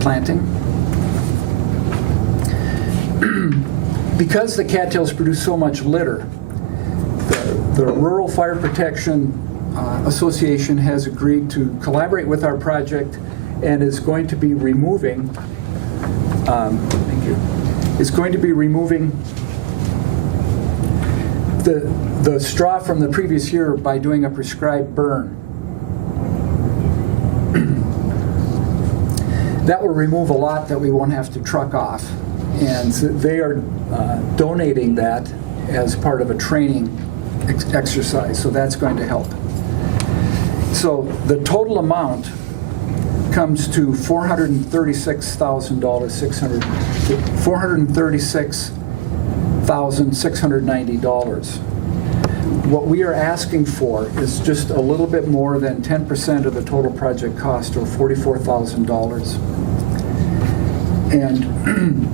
planting. Because the cattails produce so much litter, the Rural Fire Protection Association has agreed to collaborate with our project and is going to be removing, thank you, is going to be removing the straw from the previous year by doing a prescribed burn. That will remove a lot that we won't have to truck off. And so they are donating that as part of a training exercise, so that's going to help. So the total amount comes to $436,690. What we are asking for is just a little bit more than 10% of the total project cost, or $44,000. And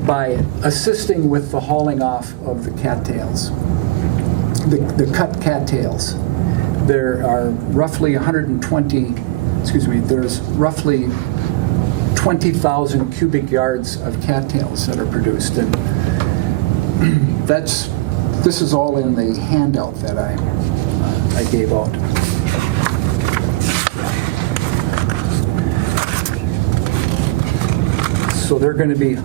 by assisting with the hauling off of the cattails, the cut cattails, there are roughly there's roughly 20,000 cubic yards of cattails that are produced. And this is all in the handout that I gave out. So they're going to be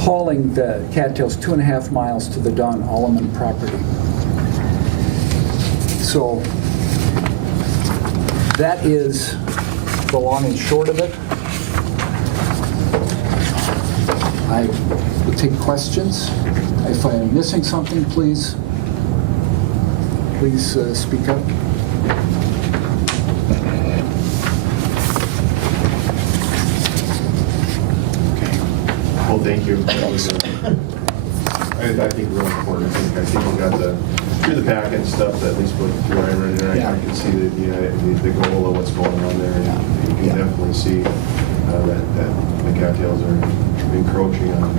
hauling the cattails 2.5 miles to the Don Alleman property. So that is the long and short of it. I will take questions. If I am missing something, please speak up. Well, thank you. That was, I think real important. I think we got through the packet and stuff, at least what I read there, I can see the goal of what's going on there. And you can definitely see that the cattails are encroaching on,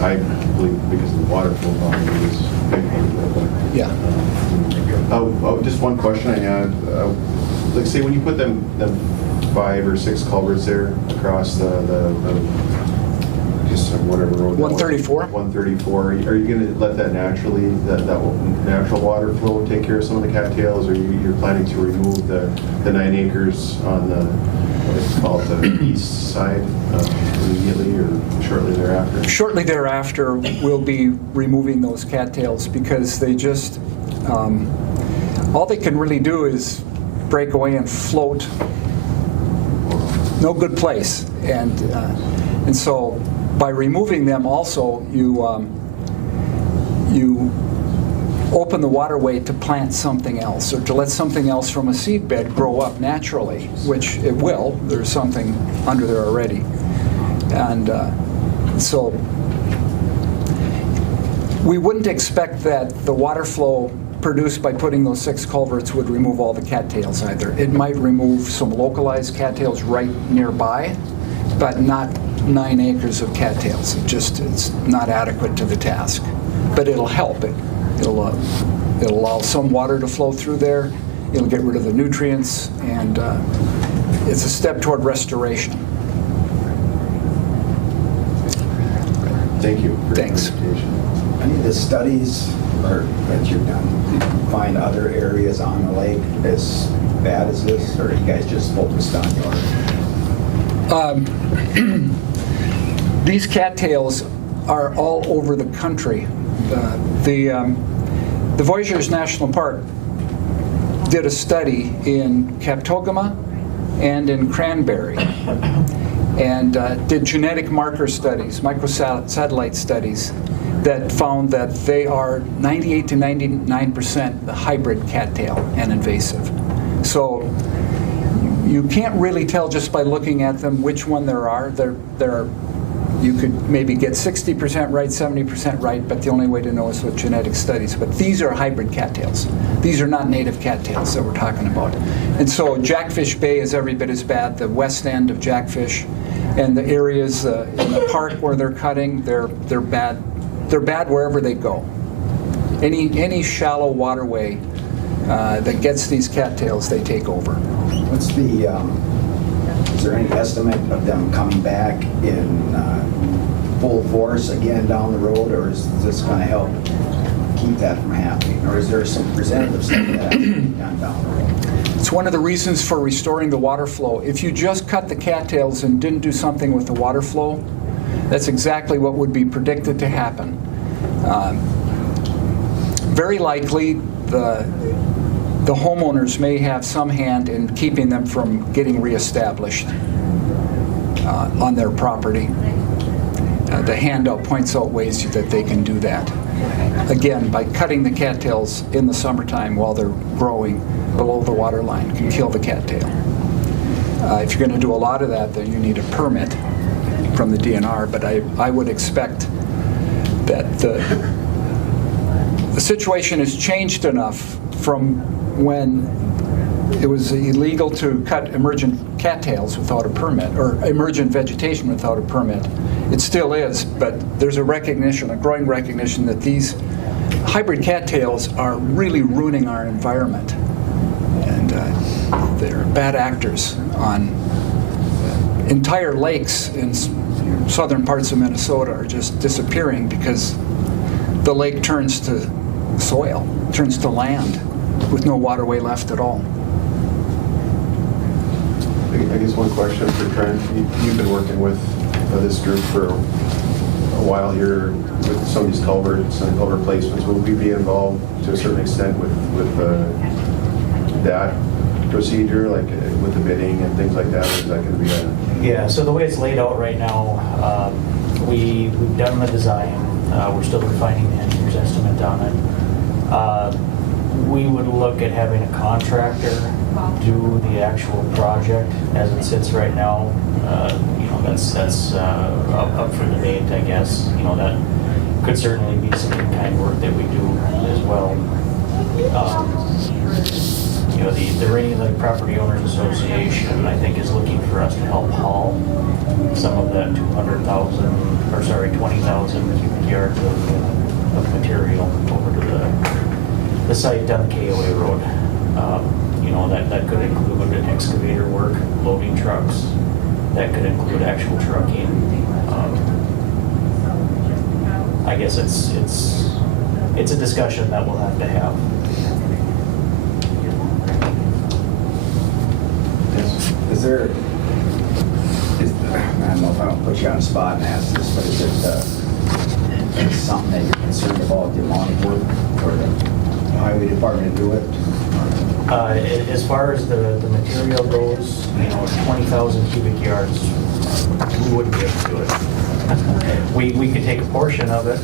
I believe, because of the water flow problem, is a big part of that. Just one question I had. Like, say, when you put them 5 or 6 culverts there across the just whatever road. 134. 134. Are you going to let that naturally, that natural water flow take care of some of the cattails, or you're planning to remove the 9 acres on the, what it's called, the east side immediately or shortly thereafter? Shortly thereafter, we'll be removing those cattails because they just, all they can really do is break away and float. No good place. And so by removing them also, you open the waterway to plant something else, or to let something else from a seed bed grow up naturally, which it will. There's something under there already. And so we wouldn't expect that the water flow produced by putting those 6 culverts would remove all the cattails either. It might remove some localized cattails right nearby, but not 9 acres of cattails. It's not adequate to the task. But it'll help. It'll allow some water to flow through there. It'll get rid of the nutrients, and it's a step toward restoration. Thank you. Thanks. Any of the studies that you've done, did you find other areas on the lake as bad as this, or are you guys just focused on yours? These cattails are all over the country. The Voyageurs National Park did a study in Kaptogama and in Cranberry, and did genetic marker studies, microsatellite studies, that found that they are 98 to 99% the hybrid cattail and invasive. So you can't really tell just by looking at them which one there are. You could maybe get 60% right, 70% right, but the only way to know is with genetic studies. But these are hybrid cattails. These are not native cattails that we're talking about. And so Jackfish Bay is every bit as bad. The west end of Jackfish and the areas in the park where they're cutting, they're bad. They're bad wherever they go. Any shallow waterway that gets these cattails, they take over. What's the, is there any estimate of them coming back in full force again down the road, or is this going to help keep that from happening? Or is there some preventative stuff that has to be done down the road? It's one of the reasons for restoring the water flow. If you just cut the cattails and didn't do something with the water flow, that's exactly what would be predicted to happen. Very likely, the homeowners may have some hand in keeping them from getting reestablished on their property. The handout points out ways that they can do that. Again, by cutting the cattails in the summertime while they're growing below the water line can kill the cattail. If you're going to do a lot of that, then you need a permit from the DNR, but I would expect that the situation has changed enough from when it was illegal to cut emergent cattails without a permit, or emergent vegetation without a permit. It still is, but there's a recognition, a growing recognition, that these hybrid cattails are really ruining our environment. And they're bad actors on entire lakes in southern parts of Minnesota are just disappearing because the lake turns to soil, turns to land with no waterway left at all. I guess one question for Trent. You've been working with this group for a while here with some of these culverts and culvert placements. Will we be involved to a certain extent with that procedure, like with the bidding and things like that? Or is that going to be a... Yeah, so the way it's laid out right now, we've done the design. We're still refining the engineer's estimate on it. We would look at having a contractor do the actual project as it sits right now. That's up for debate, I guess. That could certainly be some kind of work that we do as well. The Rainy Lake Property Owners Association, I think, is looking for us to help haul some of that 20,000 cubic yards of material over to the site down the KOA Road. That could include excavator work, loading trucks. That could include actual trucking. I guess it's a discussion that we'll have to have. I don't know if I'll put you on the spot and ask this, but is it something that you're concerned about, the amount of work for the highway department to do it? As far as the material goes, 20,000 cubic yards, we wouldn't be able to do it. We could take a portion of it.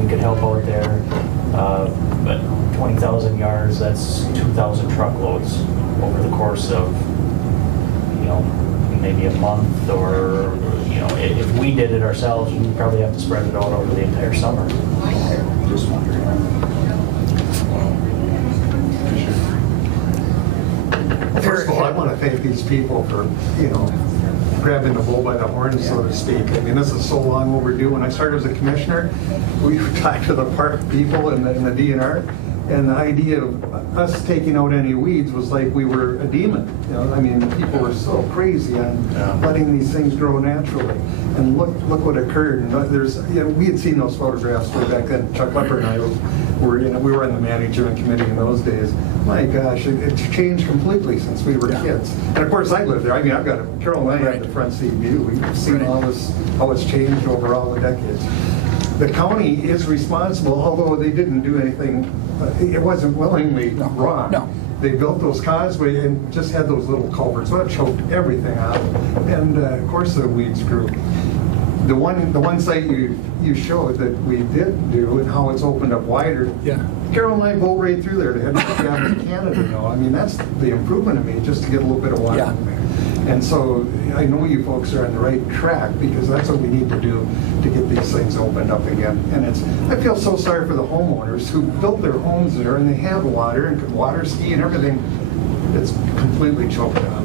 We could help out there. But 20,000 yards, that's 2,000 truckloads over the course of, maybe a month, or, if we did it ourselves, we'd probably have to spread it out over the entire summer. Just wondering. First of all, I want to thank these people for, grabbing the bull by the horns, so to speak. I mean, this is so long overdue. When I started as a commissioner, we talked to the park people and the DNR, and the idea of us taking out any weeds was like we were a demon. I mean, people were so crazy on letting these things grow naturally. And look what occurred. And we had seen those photographs way back then. Chuck Lepper and I we were on the management committee in those days. My gosh, it's changed completely since we were kids. And of course, I lived there. I mean, Carol and I had the front seat view. We've seen all this, how it's changed over all the decades. The county is responsible, although they didn't do anything. It wasn't willingly wrong. No. They built those causeways and just had those little culverts, so it choked everything out. And of course, the weeds grew. The one site you showed that we did do and how it's opened up wider. Yeah. Carol and I bolt right through there to head to Canada. I mean, that's the improvement of me, just to get a little bit of water in there. And so I know you folks are on the right track, because that's what we need to do to get these things opened up again. And I feel so sorry for the homeowners who built their homes there and they have water and could water ski and everything. It's completely choked up.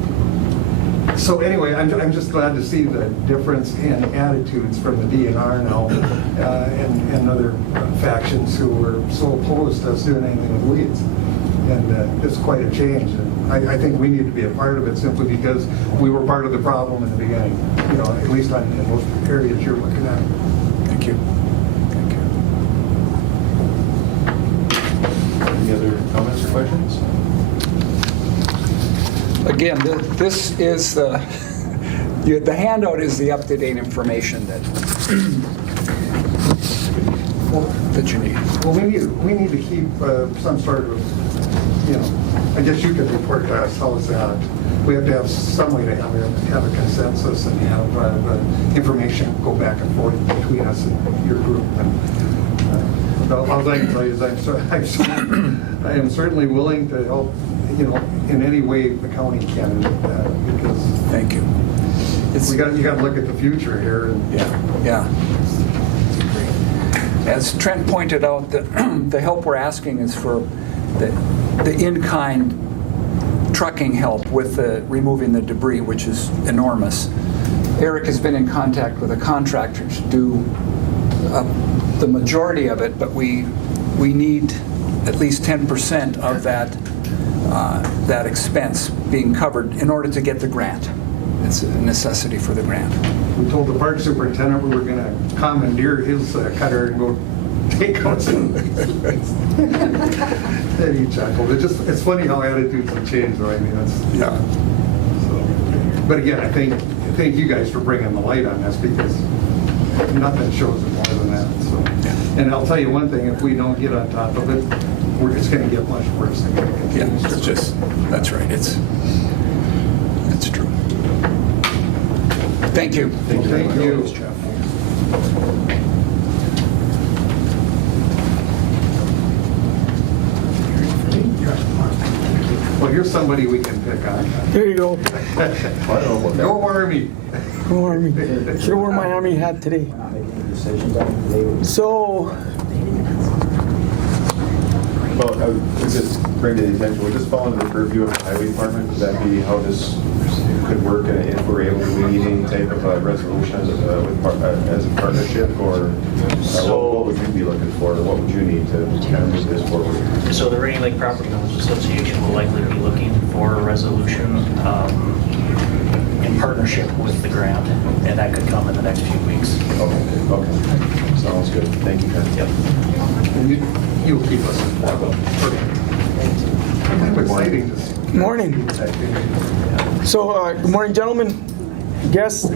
So anyway, I'm just glad to see the difference in attitudes from the DNR now and other factions who were so opposed to us doing anything with weeds. And it's quite a change. And I think we need to be a part of it simply because we were part of the problem in the beginning, at least in most areas you're looking at. Thank you. Any other comments or questions? Again, this is the handout is the up-to-date information that you need. Well, we need to keep some sort of, I guess you could report to us how it's at. We have to have some way to have a consensus and have the information go back and forth between us and your group. And all I can tell you is I am certainly willing to help, in any way the county can, because thank you. You got to look at the future here. And yeah. As Trent pointed out, the help we're asking is for the in-kind trucking help with removing the debris, which is enormous. Eric has been in contact with a contractor to do the majority of it, but we need at least 10% of that expense being covered in order to get the grant. It's a necessity for the grant. We told the park superintendent we were going to commandeer his cutter and go take out some. And he chuckled. It's funny how attitudes have changed, though. I mean, but again, I thank you guys for bringing the light on this, because nothing shows it more than that. So, and I'll tell you one thing: if we don't get on top of it, it's going to get much worse. That's right. It's true. Thank you. Thank you, Jeff. Well, here's somebody we can pick on. There you go. Go Army. Go Army. Should have worn my Army hat today. So. Well, just bring to the attention, we're just following the purview of the highway department. Would that be how this could work, if we're able to meet any type of resolution as a partnership, or what would you be looking for, or what would you need to kind of move this forward? So the Rainy Lake Property Owners Association will likely be looking for a resolution in partnership with the grant, and that could come in the next few weeks. Okay. Sounds good. Thank you, Ken. Yep. And you'll keep us informed. Kind of exciting to see. Good morning. So, good morning, gentlemen, guests.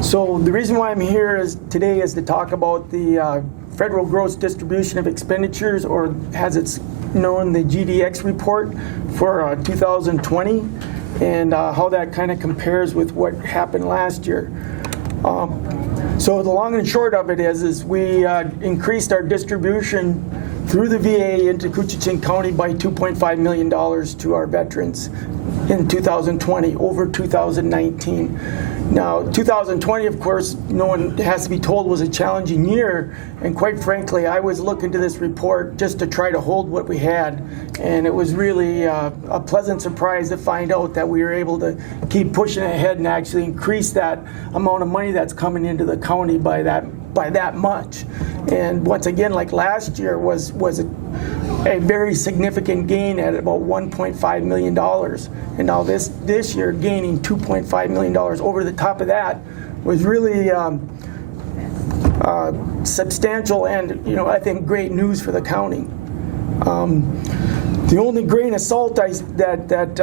So the reason why I'm here today is to talk about the federal gross distribution of expenditures, or as it's known, the GDX report for 2020, and how that kind of compares with what happened last year. So the long and short of it is we increased our distribution through the VA into Koochiching County by $2.5 million to our veterans in 2020 over 2019. Now, 2020, of course, no one has to be told was a challenging year, and quite frankly, I was looking to this report just to try to hold what we had, and it was really a pleasant surprise to find out that we were able to keep pushing ahead and actually increase that amount of money that's coming into the county by that much. And once again, like last year was a very significant gain at about $1.5 million. And now this year gaining $2.5 million over the top of that was really substantial and, I think great news for the county. The only grain of salt that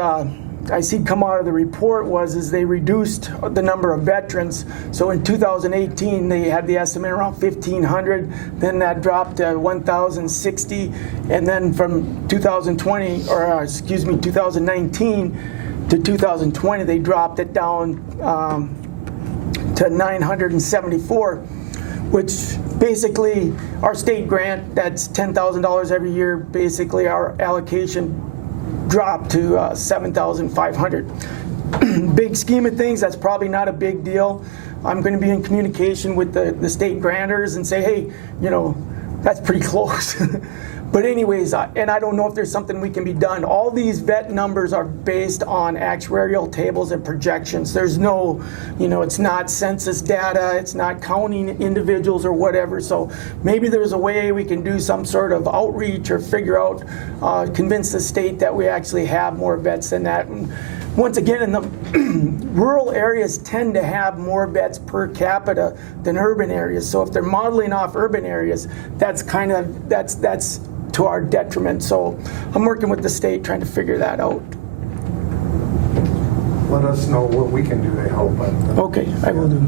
I see come out of the report is they reduced the number of veterans. So in 2018, they had the estimate around 1,500. Then that dropped to 1,060. And then from 2019 to 2020, they dropped it down to 974, which basically our state grant, that's $10,000 every year, basically our allocation dropped to $7,500. Big scheme of things, that's probably not a big deal. I'm going to be in communication with the state grantors and say, hey, that's pretty close. But anyways, and I don't know if there's something we can be done. All these vet numbers are based on actuarial tables and projections. There's no, it's not census data, it's not counting individuals or whatever. So maybe there's a way we can do some sort of outreach or figure out, convince the state that we actually have more vets than that. And once again, in the rural areas tend to have more vets per capita than urban areas. So if they're modeling off urban areas, that's to our detriment. So I'm working with the state trying to figure that out. Let us know what we can do to help. Okay, I will do.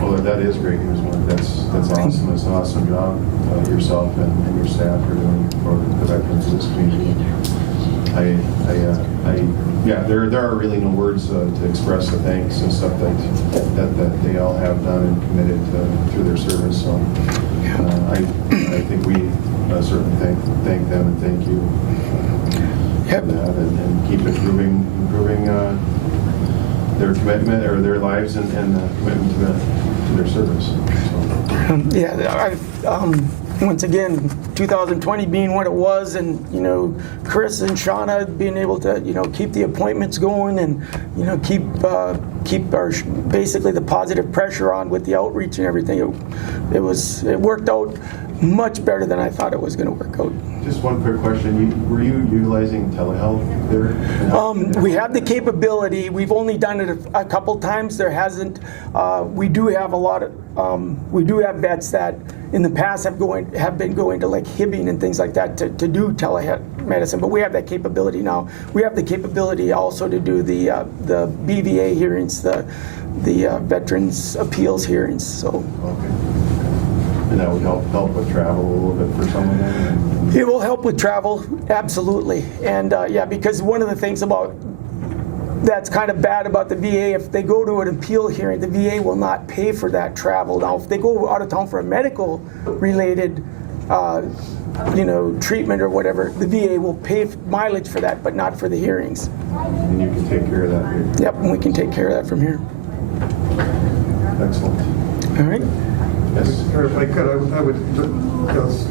Well, that is great news, Mark. That's awesome. It's an awesome job yourself and your staff are doing for the veterans of this community. There are really no words to express the thanks and stuff that they all have done and committed through their service. So I think we certainly thank them and thank you for that and keep improving their commitment or their lives and commitment to their service. So. Once again, 2020 being what it was, and Chris and Shauna being able to keep the appointments going and keep our basically the positive pressure on with the outreach and everything. It worked out much better than I thought it was going to work out. Just one quick question. Were you utilizing telehealth there? We have the capability. We've only done it a couple times. There hasn't. We do have we do have vets that in the past have been going to like Hibbing and things like that to do telemedicine, but we have that capability now. We have the capability also to do the BVA hearings, the Veterans Appeals hearings. So. Okay. And that would help with travel a little bit for someone then? It will help with travel, absolutely. And because one of the things that's kind of bad about the VA, if they go to an appeal hearing, the VA will not pay for that travel. Now, if they go out of town for a medical related treatment or whatever, the VA will pay mileage for that, but not for the hearings. And you can take care of that here? Yep, and we can take care of that from here. Excellent. All right. Yes. Or if I could, I would, because,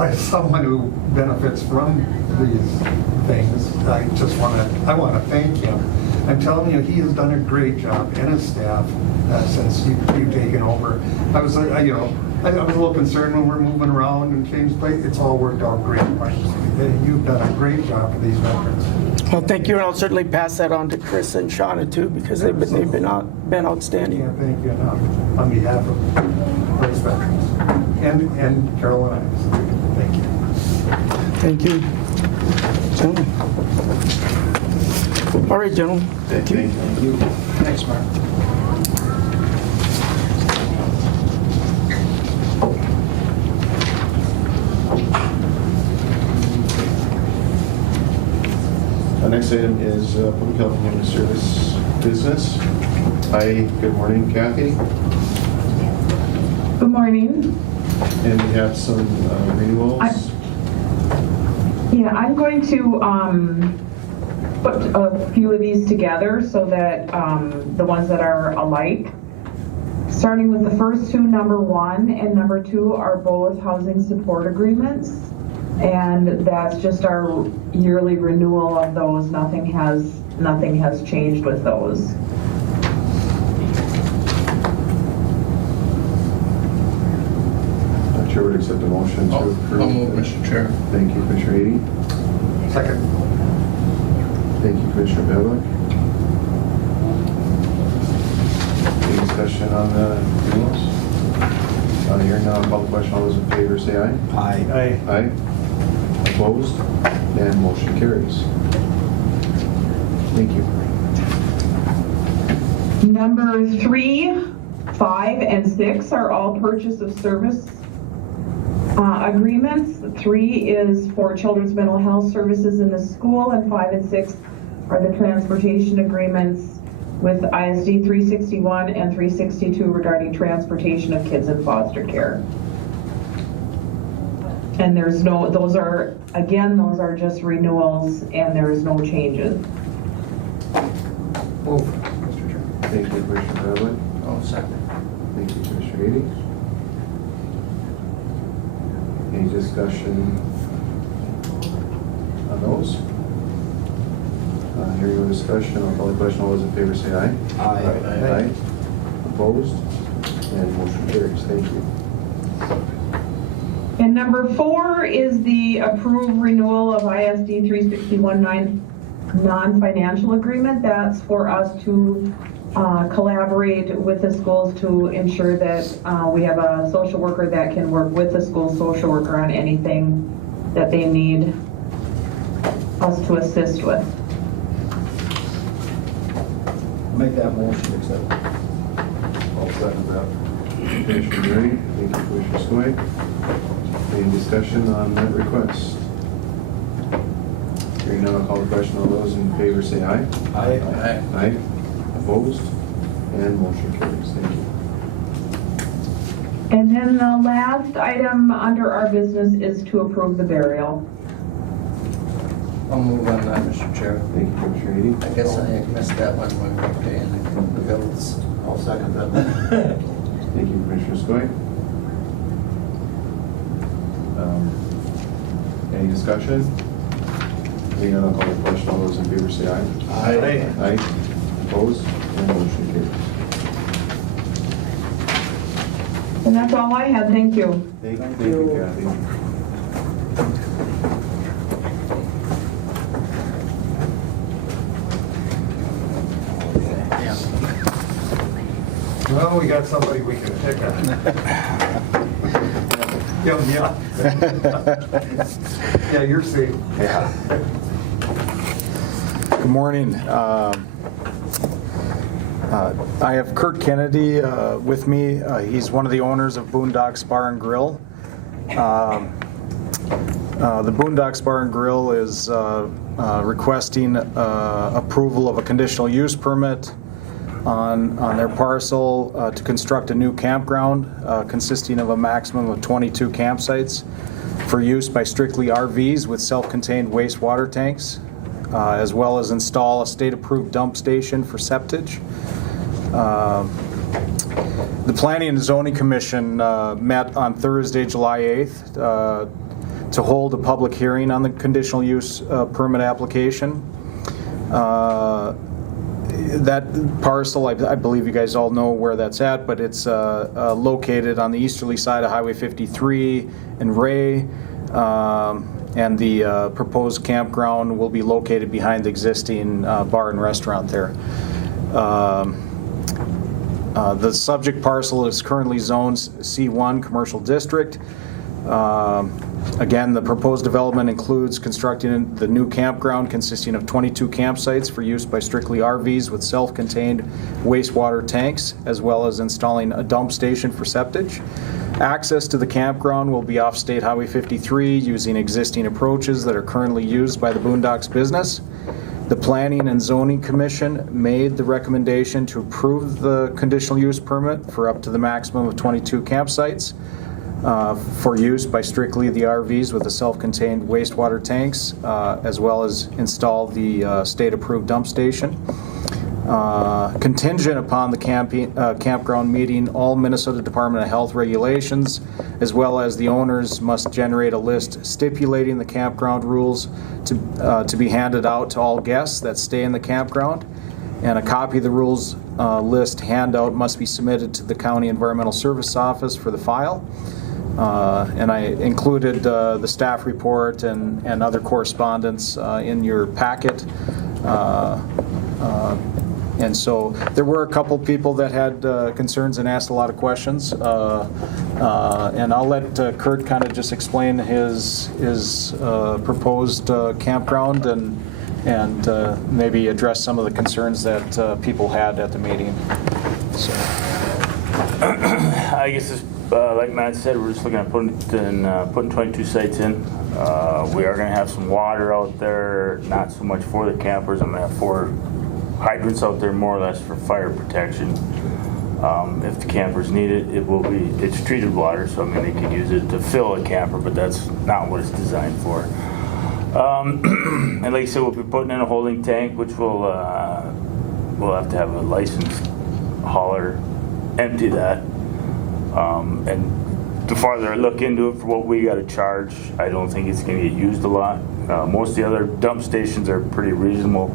as someone who benefits from these things, I want to thank him. I'm telling you, he has done a great job, and his staff, since you've taken over. I was a little concerned when we're moving around and changing places. It's all worked out great. You've done a great job for these veterans. Well, thank you, and I'll certainly pass that on to Chris and Shauna too, because they've been outstanding. I can't thank you enough on behalf of those veterans and Carol and I. Thank you. Thank you, gentlemen. All right, gentlemen. Thank you. Thanks, Mark. Our next item is Public Health and Human Service business. Hi, good morning, Kathy. Good morning. And we have some renewals. I'm going to put a few of these together so that the ones that are alike. Starting with the first two, number 1 and number 2 are both housing support agreements. And that's just our yearly renewal of those. Nothing has changed with those. Chair would accept a motion to approve. I'll move, Mr. Chair. Thank you, Commissioner Ady. Second. Thank you, Commissioner Bevick. Any discussion on the renewals? Hearing none, I'll call the question. All those in favor say aye. Aye. Aye. Opposed? And motion carries. Thank you. Number 3, 5, and 6 are all purchase of service agreements. 3 is for children's mental health services in the school, and 5 and 6 are the transportation agreements with ISD 361 and 362 regarding transportation of kids in foster care. And those are just renewals, and there is no changes. Move, Mr. Chair. Thank you, Commissioner Bevick. Oh, second. Thank you, Commissioner Ady. Any discussion on those? Hearing no discussion, I'll call the question. All those in favor say aye. Aye. Aye. Opposed? And motion carries. Thank you. And number 4 is the approved renewal of ISD 361 non-financial agreement. That's for us to collaborate with the schools to ensure that we have a social worker that can work with the school social worker on anything that they need us to assist with. Make that motion, accept. I'll second that. Commissioner Murray, thank you, Commissioner Skoye. Any discussion on that request? Hearing none, I'll call the question. All those in favor say aye. Aye. Aye. Aye. Opposed? And motion carries. Thank you. And then the last item under our business is to approve the burial. I'll move on that, Mr. Chair. Thank you, Commissioner Ady. I guess I missed that one when we were paying the bills. I'll second that. Thank you, Commissioner Skoye. Any discussion? Hearing none, I'll call the question. All those in favor say aye. Aye. Aye. Opposed? And motion carries. And that's all I had. Thank you. Thank you, Kathy. Well, we got somebody we can pick on. Yeah. Yeah, you're safe. Yeah. Good morning. I have Kurt Kennedy with me. He's one of the owners of Boondocks Bar and Grill. The Boondocks Bar and Grill is requesting approval of a conditional use permit on their parcel to construct a new campground consisting of a maximum of 22 campsites for use by strictly RVs with self-contained wastewater tanks, as well as install a state-approved dump station for septage. The Planning and Zoning Commission met on Thursday, July 8th to hold a public hearing on the conditional use permit application. That parcel, I believe you guys all know where that's at, but it's located on the easterly side of Highway 53 in Ray, and the proposed campground will be located behind the existing bar and restaurant there. The subject parcel is currently zoned C1 Commercial District. Again, the proposed development includes constructing the new campground consisting of 22 campsites for use by strictly RVs with self-contained wastewater tanks, as well as installing a dump station for septage. Access to the campground will be off State Highway 53 using existing approaches that are currently used by the Boondocks business. The Planning and Zoning Commission made the recommendation to approve the conditional use permit for up to the maximum of 22 campsites for use by strictly the RVs with the self-contained wastewater tanks, as well as install the state-approved dump station. Contingent upon the campground meeting all Minnesota Department of Health regulations, as well as the owners must generate a list stipulating the campground rules to be handed out to all guests that stay in the campground. And a copy of the rules list handout must be submitted to the County Environmental Service Office for the file. And I included the staff report and other correspondence in your packet. And so there were a couple people that had concerns and asked a lot of questions. And I'll let Kurt kind of just explain his proposed campground and maybe address some of the concerns that people had at the meeting. So. I guess it's, like Matt said, we're just looking at putting 22 sites in. We are going to have some water out there, not so much for the campers. I'm going to have 4 hydrants out there, more or less for fire protection. If the campers need it, it's treated water, so I mean they could use it to fill a camper, but that's not what it's designed for. And like I said, we'll be putting in a holding tank, which we'll have to have a licensed hauler empty that. And the farther I look into it for what we got to charge, I don't think it's going to get used a lot. Most of the other dump stations are pretty reasonable,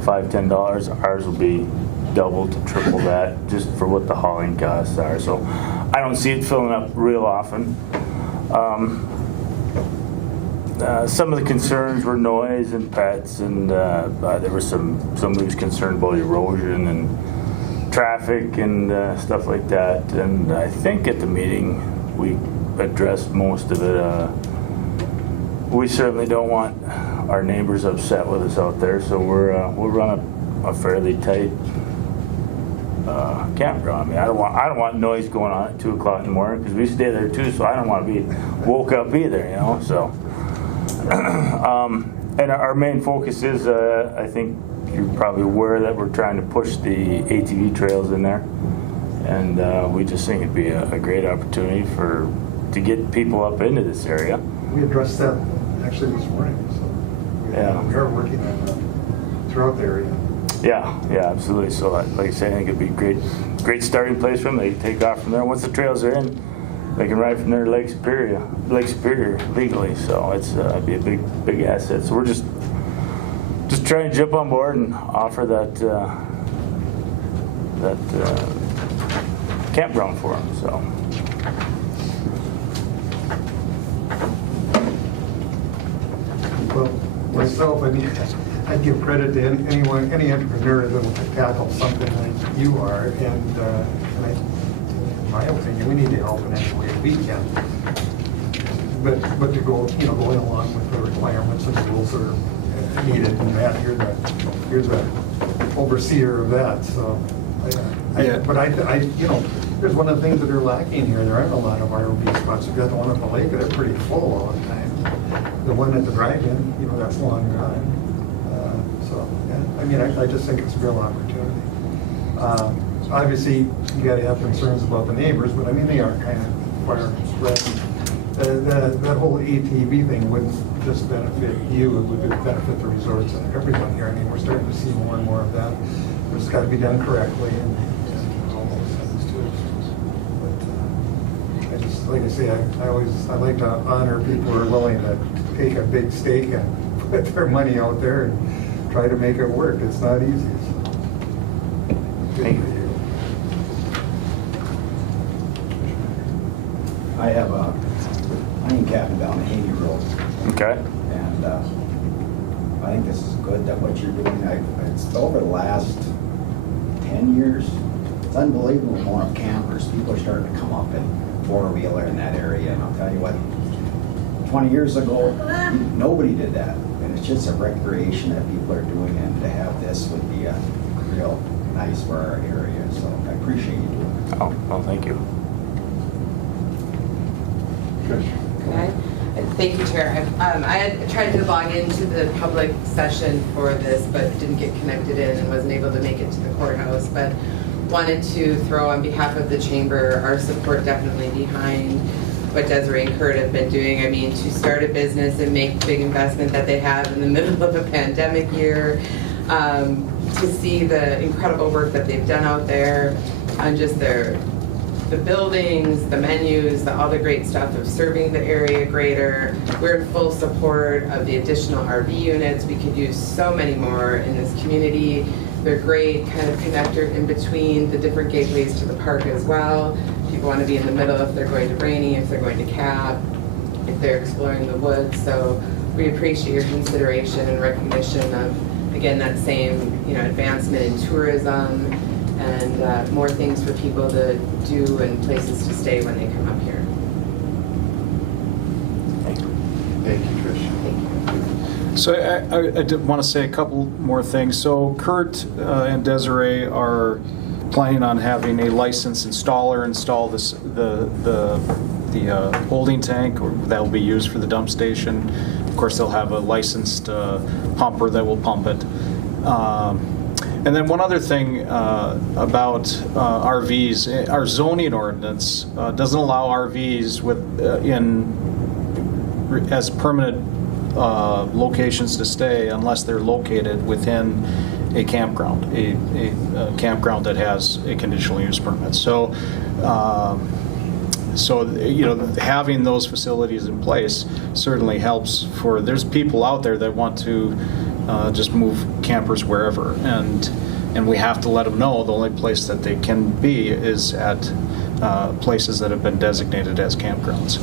$5-10. Ours will be double to triple that just for what the hauling costs are. So I don't see it filling up real often. Some of the concerns were noise and pets, and there was somebody was concerned about erosion and traffic and stuff like that. And I think at the meeting we addressed most of it. We certainly don't want our neighbors upset with us out there, so we'll run a fairly tight campground. I mean, I don't want noise going on at 2 o'clock in the morning because we stay there too, so I don't want to be woke up either, you know. So, and our main focus is, I think you're probably aware that we're trying to push the ATV trails in there, and we just think it'd be a great opportunity to get people up into this area. We addressed that actually this morning, so we are working on that throughout the area. Yeah, absolutely. So like I say, I think it'd be a great starting place for them. They can take off from there. Once the trails are in, they can ride from there to Lake Superior legally. So it'd be a big asset. So we're just trying to jump on board and offer that campground for them. So. Well, myself, I mean, I'd give credit to any entrepreneur that will tackle something like you are, and in my opinion, we need to help in any way we can. But to going along with the requirements and rules that are needed, and Matt, you're the overseer of that. So, there's one of the things that are lacking here. There aren't a lot of RV spots. We've got the one at the lake; they're pretty full all the time. The one at the drive-in, that's long gone. I just think it's a real opportunity. Obviously, you got to have concerns about the neighbors, but they are kind of fire threatened. That whole ATV thing wouldn't just benefit you; it would benefit the resorts and everyone here. We're starting to see more and more of that. But it's got to be done correctly and all those things too. But like I say, I like to honor people who are willing to take a big stake and put their money out there and try to make it work. It's not easy. So. Thank you. I have a mining cabin down Haney Road. Okay. And I think this is good that what you're doing. It's over the last 10 years. It's unbelievable amount of campers. People are starting to come up in four-wheeler in that area. And I'll tell you what, 20 years ago, nobody did that. And it's just a recreation that people are doing, and to have this would be real nice for our area. So I appreciate you doing it. Oh, thank you. Okay. Thank you, Chair. I had tried to log into the public session for this, but didn't get connected in and wasn't able to make it to the courthouse. But wanted to throw on behalf of the chamber our support definitely behind what Desiree and Kurt have been doing. I mean, to start a business and make the big investment that they have in the middle of a pandemic year, to see the incredible work that they've done out there on just the buildings, the menus, all the great stuff of serving the area greater. We're in full support of the additional RV units. We could use so many more in this community. They're great kind of connector in between the different gateways to the park as well. People want to be in the middle if they're going to Rainy, if they're going to Cap, if they're exploring the woods. So we appreciate your consideration and recognition of, again, that same advancement in tourism and more things for people to do and places to stay when they come up here. Thank you, Trish. Thank you. So I did want to say a couple more things. So Kurt and Desiree are planning on having a licensed installer install the holding tank, or that will be used for the dump station. Of course, they'll have a licensed pumper that will pump it. And then one other thing about RVs, our zoning ordinance doesn't allow RVs as permanent locations to stay unless they're located within a campground, a campground that has a conditional use permit. So, having those facilities in place certainly helps. There's people out there that want to just move campers wherever, and we have to let them know the only place that they can be is at places that have been designated as campgrounds.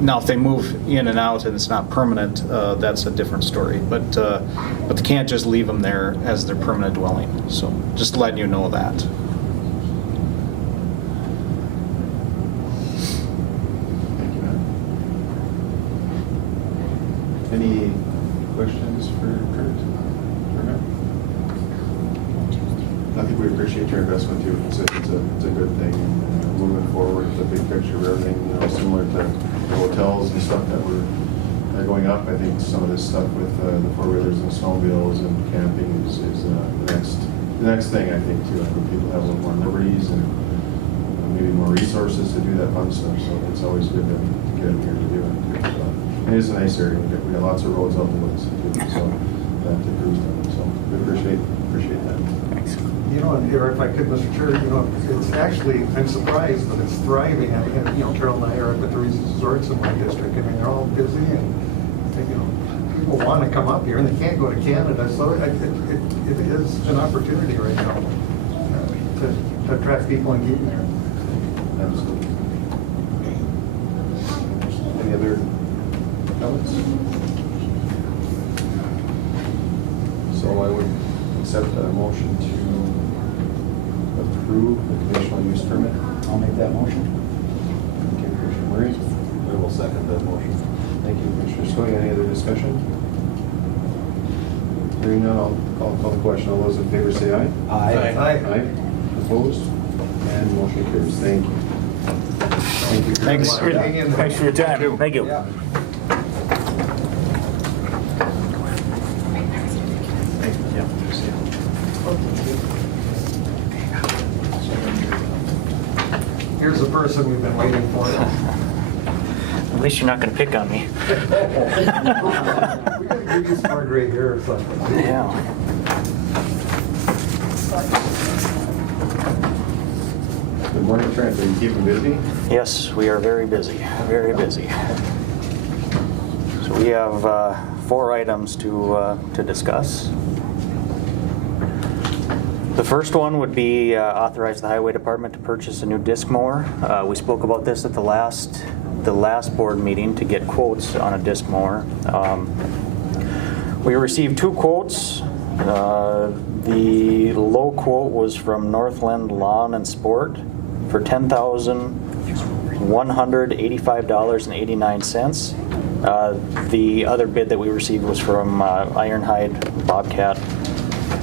Now, if they move in and out and it's not permanent, that's a different story. But they can't just leave them there as their permanent dwelling. So just letting you know that. Thank you, Matt. Any questions for Kurt? I think we appreciate your investment too. It's a good thing. Moving forward, the big picture of everything, similar to the hotels and stuff that are going up. I think some of this stuff with the four-wheelers and snowmobiles and camping is the next thing, I think, too. I think people have a little more liberties and maybe more resources to do that fun stuff. So it's always good to get them here to do it. It is a nice area. We got lots of roads out the woods too, so that to cruise down. So we appreciate that. Thanks. And if I could, Mr. Chair, it's actually, I'm surprised that it's thriving. Carol and I are at the resorts in my district. I mean, they're all busy and, people want to come up here and they can't go to Canada. So it is an opportunity right now to attract people and keep them here. Absolutely. Any other comments? So I would accept a motion to approve the conditional use permit. I'll make that motion. Thank you, Commissioner Murray. I will second that motion. Thank you, Commissioner Skoye. Any other discussion? Hearing none, I'll call the question. All those in favor say aye. Aye. Aye. Opposed? And motion carries. Thank you. Thank you. Thanks for your time. Thank you. Yeah. Here's the person we've been waiting for. At least you're not going to pick on me. We gotta give you some more gray hair or something. Yeah. Good morning, Trent. Are you keeping busy? Yes, we are very busy, very busy. So we have 4 items to discuss. The first one would be authorize the Highway Department to purchase a new disc mower. We spoke about this at the last board meeting to get quotes on a disc mower. We received 2 quotes. The low quote was from Northland Lawn and Sport for $10,185.89. The other bid that we received was from Ironhide Bobcat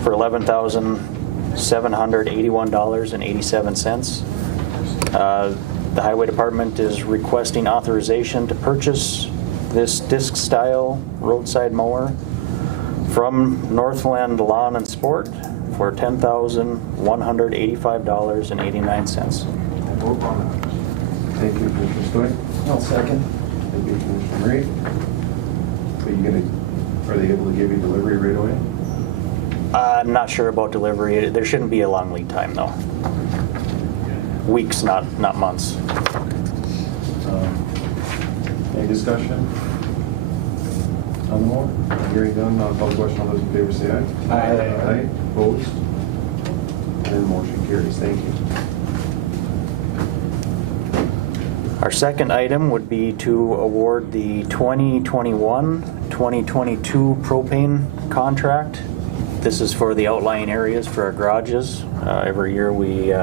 for $11,781.87. The Highway Department is requesting authorization to purchase this disc-style roadside mower from Northland Lawn and Sport for $10,185.89. Vote on that. Thank you, Commissioner Stoy. I'll second. Thank you, Commissioner Murray. Are they able to give you delivery right away? I'm not sure about delivery. There shouldn't be a long lead time, though. Weeks, not months. Any discussion on the mower? Hearing none, I'll call the question. All those in favor say aye. Aye. Aye. Opposed? And motion carries. Thank you. Our second item would be to award the 2021-2022 propane contract. This is for the outlying areas for our garages. Every year we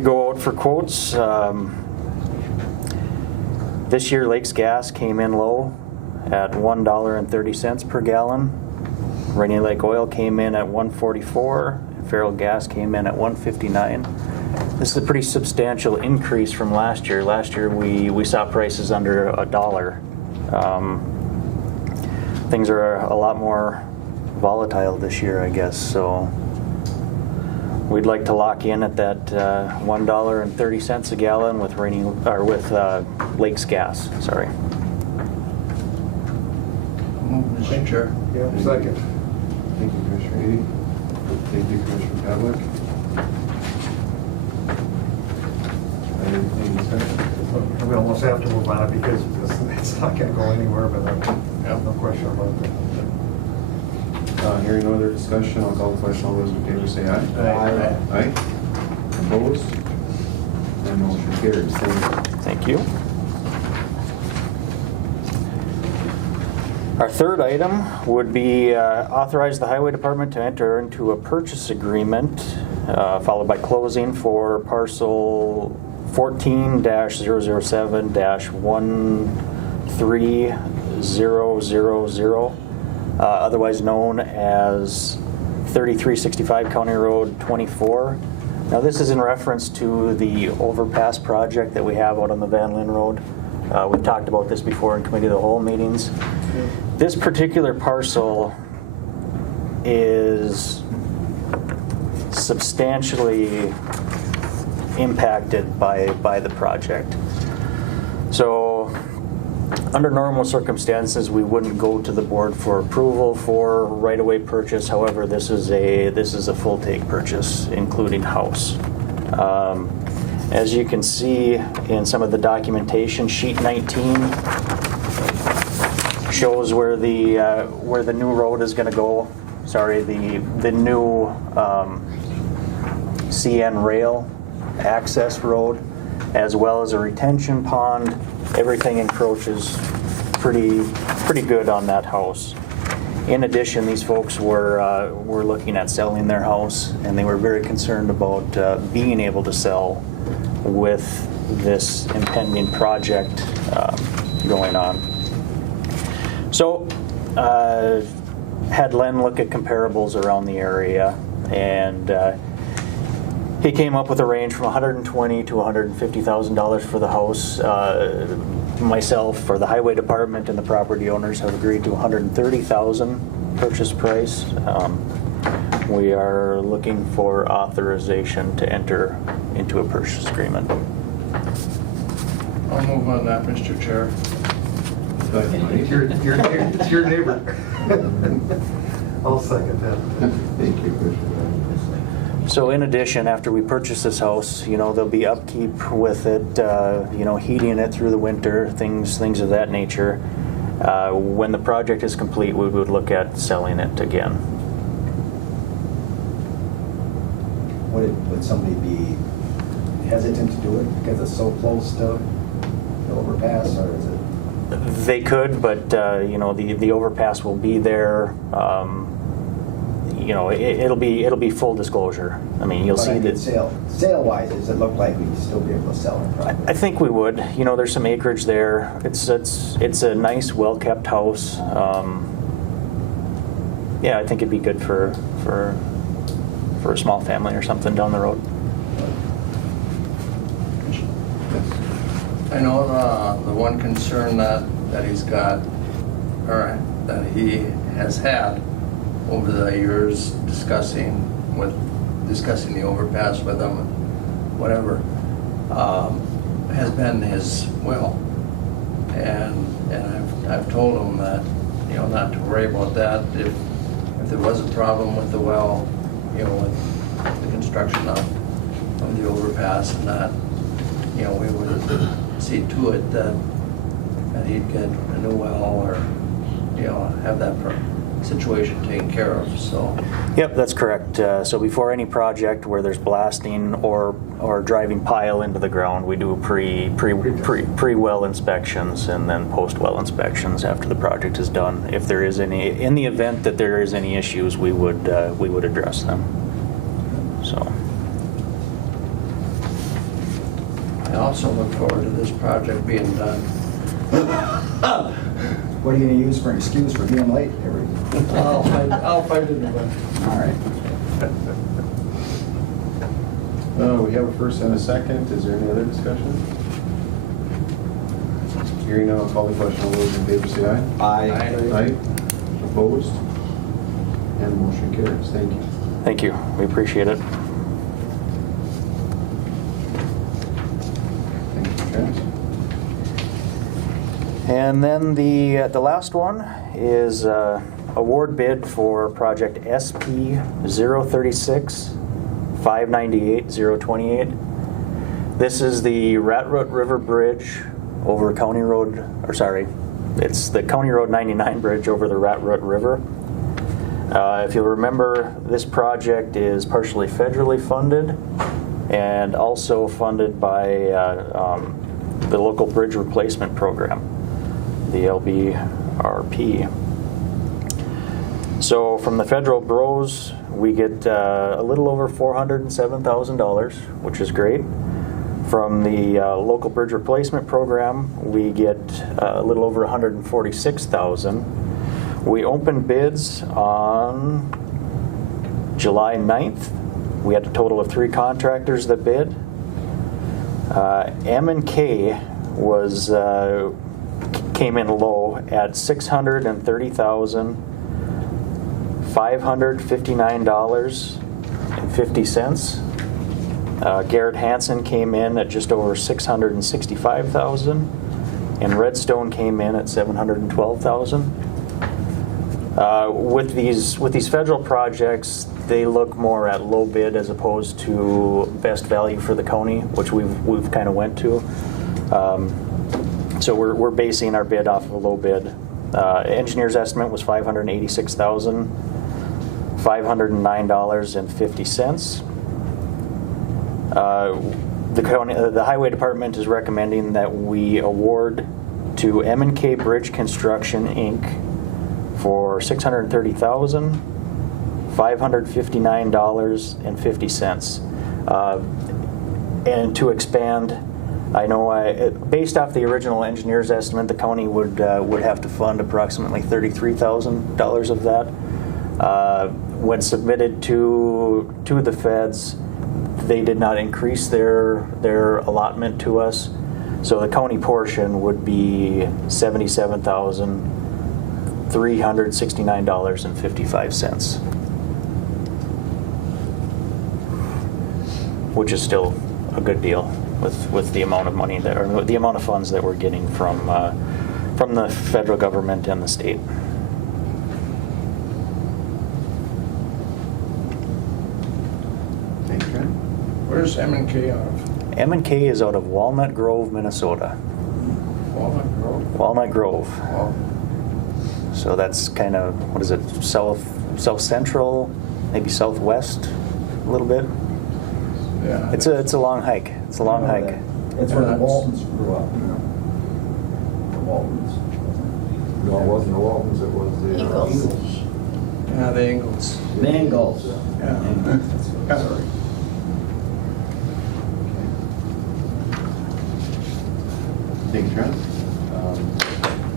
go out for quotes. This year Lakes Gas came in low at $1.30 per gallon. Rainy Lake Oil came in at $1.44. Feral Gas came in at $1.59. This is a pretty substantial increase from last year. Last year we saw prices under $1. Things are a lot more volatile this year, I guess. So we'd like to lock in at that $1.30 a gallon with Lakes Gas. Sorry. Mr. Chair. Yeah, second. Thank you, Commissioner Edy. Thank you, Commissioner Pavlik. Any discussion? We almost have to move on it because it's not going to go anywhere, but no question about that. Hearing no other discussion, I'll call the question. All those in favor say aye. Aye. Aye. Opposed? And motion carries. Thank you. Thank you. Our third item would be authorize the Highway Department to enter into a purchase agreement followed by closing for parcel 14-007-13000, otherwise known as 3365 County Road 24. Now this is in reference to the overpass project that we have out on the Van Linn Road. We've talked about this before in committee of the whole meetings. This particular parcel is substantially impacted by the project. So under normal circumstances, we wouldn't go to the board for approval for right-of-way purchase. However, this is a full take purchase, including house. As you can see in some of the documentation, sheet 19 shows where the new road is going to go. Sorry, the new CN rail access road, as well as a retention pond. Everything encroaches pretty good on that house. In addition, these folks were looking at selling their house, and they were very concerned about being able to sell with this impending project going on. So had Len look at comparables around the area, and he came up with a range from $120,000 to $150,000 for the house. Myself, for the Highway Department, and the property owners have agreed to $130,000 purchase price. We are looking for authorization to enter into a purchase agreement. I'll move on that, Mr. Chair. It's your neighbor. I'll second that. Thank you, Commissioner. So in addition, after we purchase this house, there'll be upkeep with it, heating it through the winter, things of that nature. When the project is complete, we would look at selling it again. Would somebody be hesitant to do it because it's so close to the overpass, or is it? They could, but the overpass will be there. It'll be full disclosure. I mean, you'll see that sale-wise, does it look like we'd still be able to sell it properly? I think we would. There's some acreage there. It's a nice, well-kept house. Yeah, I think it'd be good for a small family or something down the road. I know the one concern that he's got, or that he has had over the years discussing the overpass with him, whatever, has been his well. And I've told him that, not to worry about that. If there was a problem with the well, with the construction of the overpass and that, we would see to it that he'd get a new well or, have that situation taken care of, so. Yep, that's correct. So before any project where there's blasting or driving pile into the ground, we do pre-well inspections and then post-well inspections after the project is done. If there is any, in the event that there is any issues, we would address them. So. I also look forward to this project being done. What are you going to use for an excuse for being late? I'll find it in a minute. All right. We have a first and a second. Is there any other discussion? Hearing none, I'll call the question. All those in favor say aye. Aye. Aye. Opposed? And the motion carries. Thank you. Thank you. We appreciate it. Thank you, Travis. And then the last one is award bid for project SP 036 598 028. This is the Rat Root River Bridge over County Road, or sorry, it's the County Road 99 bridge over the Rat Root River. If you'll remember, this project is partially federally funded and also funded by the local bridge replacement program, the LBRP. So from the federal bros, we get a little over $407,000, which is great. From the local bridge replacement program, we get a little over $146,000. We opened bids on July 9th. We had a total of 3 contractors that bid. M&K came in low at $630,559.50. Garrett Hansen came in at just over $665,000, and Redstone came in at $712,000. With these federal projects, they look more at low bid as opposed to best value for the county, which we've kind of went to. So we're basing our bid off of a low bid. Engineer's estimate was $586,509.50. The highway department is recommending that we award to M&K Bridge Construction Inc. for $630,559.50. And to expand, I know based off the original engineer's estimate, the county would have to fund approximately $33,000 of that. When submitted to the feds, they did not increase their allotment to us, so the county portion would be $77,369.55, which is still a good deal with the amount of money or the amount of funds that we're getting from the federal government and the state. Where's M&K out of? M&K is out of Walnut Grove, Minnesota. Walnut Grove? Walnut Grove. Wow. So that's kind of, what is it, south central, maybe southwest a little bit. Yeah. It's a long hike. It's a long hike. It's where the Waltons grew up. The Waltons. No, it wasn't the Waltons, it was the Eagles. Yeah, the Ingles. The Ingalls. Yeah. Sorry. Thank you, Trent.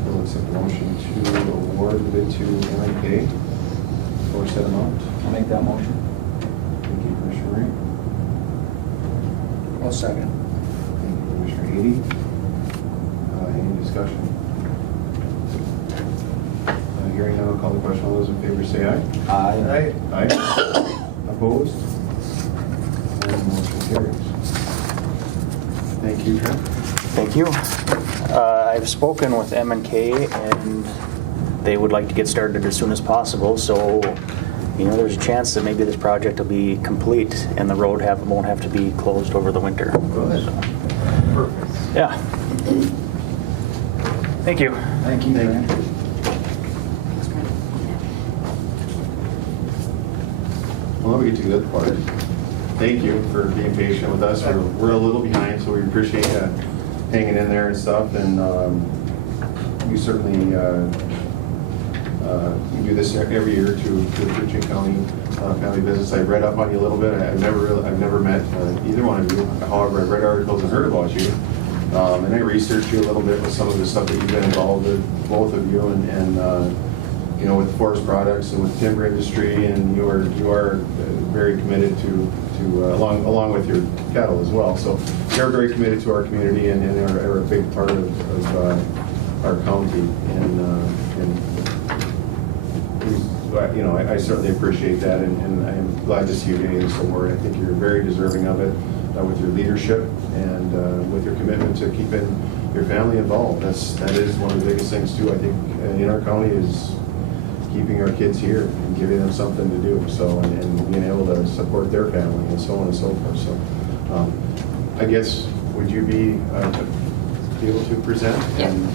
We'll accept the motion to award the bid to M&K for said amount. I'll make that motion. Thank you, Commissioner Ray. I'll second. Thank you, Commissioner Ady. discussion? Hearing none, I'll call the question. All those in favor say aye. Aye. Aye. Opposed? And motion carries. Thank you, Trent. Thank you. I've spoken with M&K and they would like to get started as soon as possible, so there's a chance that maybe this project will be complete and the road won't have to be closed over the winter. Good. So, Perfect. yeah. Thank you. Thank you. Thank you. Well, now we get to the good part. Thank you for being patient with us. We're a little behind, so we appreciate you hanging in there and stuff. And we certainly we do this every year to the Koochiching County family business. I read up on you a little bit. I've never met either one of you. However, I've read articles and heard about you. And I researched you a little bit with some of the stuff that you've been involved with, both of you, and with forest products and with timber industry, and you are very committed to along with your cattle as well. So you're very committed to our community and are a big part of our county. I certainly appreciate that, and I am glad to see you getting this award. I think you're very deserving of it with your leadership and with your commitment to keeping your family involved. That is one of the biggest things too, I think, in our county, is keeping our kids here and giving them something to do. So and being able to support their family and so on and so forth. So I guess, would you be able to present? Yeah. And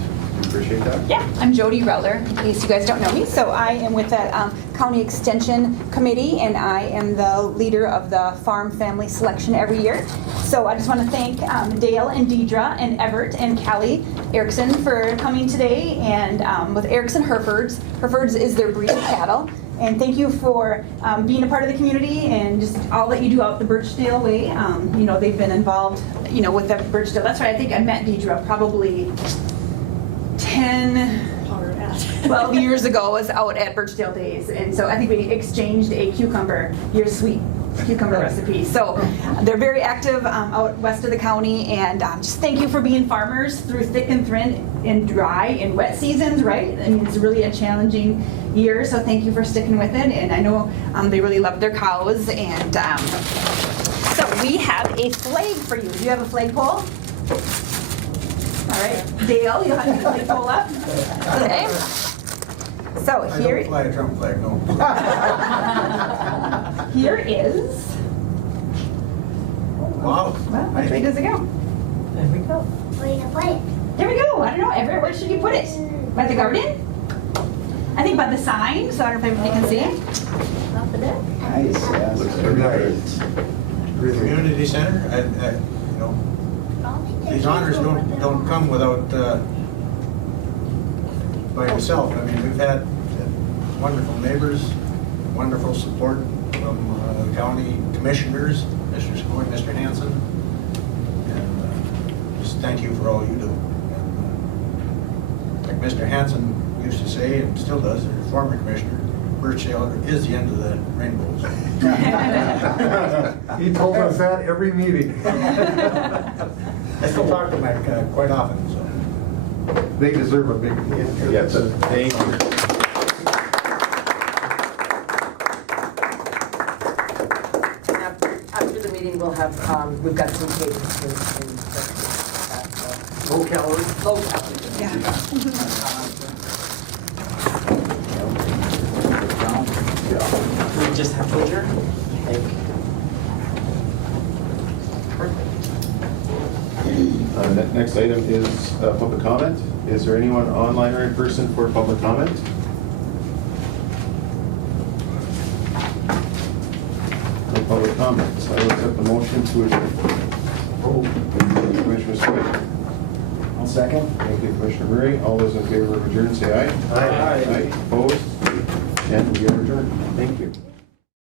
appreciate that. Yeah, I'm Jody Reller, in case you guys don't know me. So I am with the County Extension Committee, and I am the leader of the Farm Family Selection every year. So I just want to thank Dale and Deidre and Everett and Callie Erickson for coming today, and with Erickson Herefords. Herefords is their breed of cattle. And thank you for being a part of the community and just all that you do out the Birchdale way. They've been involved, with the Birchdale. That's right, I think I met Deidre probably 12 years ago. Was out at Birchdale Days, and so I think we exchanged a your sweet cucumber recipe. So they're very active out west of the county, and just thank you for being farmers through thick and thin and dry and wet seasons, right? I mean, it's really a challenging year, so thank you for sticking with it. And I know they really love their cows, and so we have a flag for you. Do you have a flagpole? All right, Dale, you'll have to like pull up. Okay. So here. I don't fly a Trump flag, no. Here is. Wow. Well, which way does it go? There we go. Where are you gonna put it? There we go. I don't know. Everett, where should you put it? By the garden? I think by the sign. So I don't know if everybody can see. Up there. Nice, yes. Looks very nice. Community center, these honors don't come without by yourself. I mean, we've had wonderful neighbors, wonderful support from the county commissioners, Mr. Scoy, Mr. Hanson, and just thank you for all you do. And, like Mr. Hanson used to say, and still does, the former commissioner, Birchdale is the end of the rainbow. He told us that every meeting. I still talk to Mike quite often, so. They deserve a big. Yes, thank you. After the meeting, we'll have, we've got some cake Low calories. low calorie. Yeah. We just have to adjourn. Next item is public comment. Is there anyone online or in person for public comment? No public comments. I will accept the motion to adjourn. Commissioner Swift. I'll second. Thank you, Commissioner Murray. All those in favor of adjourn, say aye. Aye. Aye. Opposed? And we are adjourned. Thank you.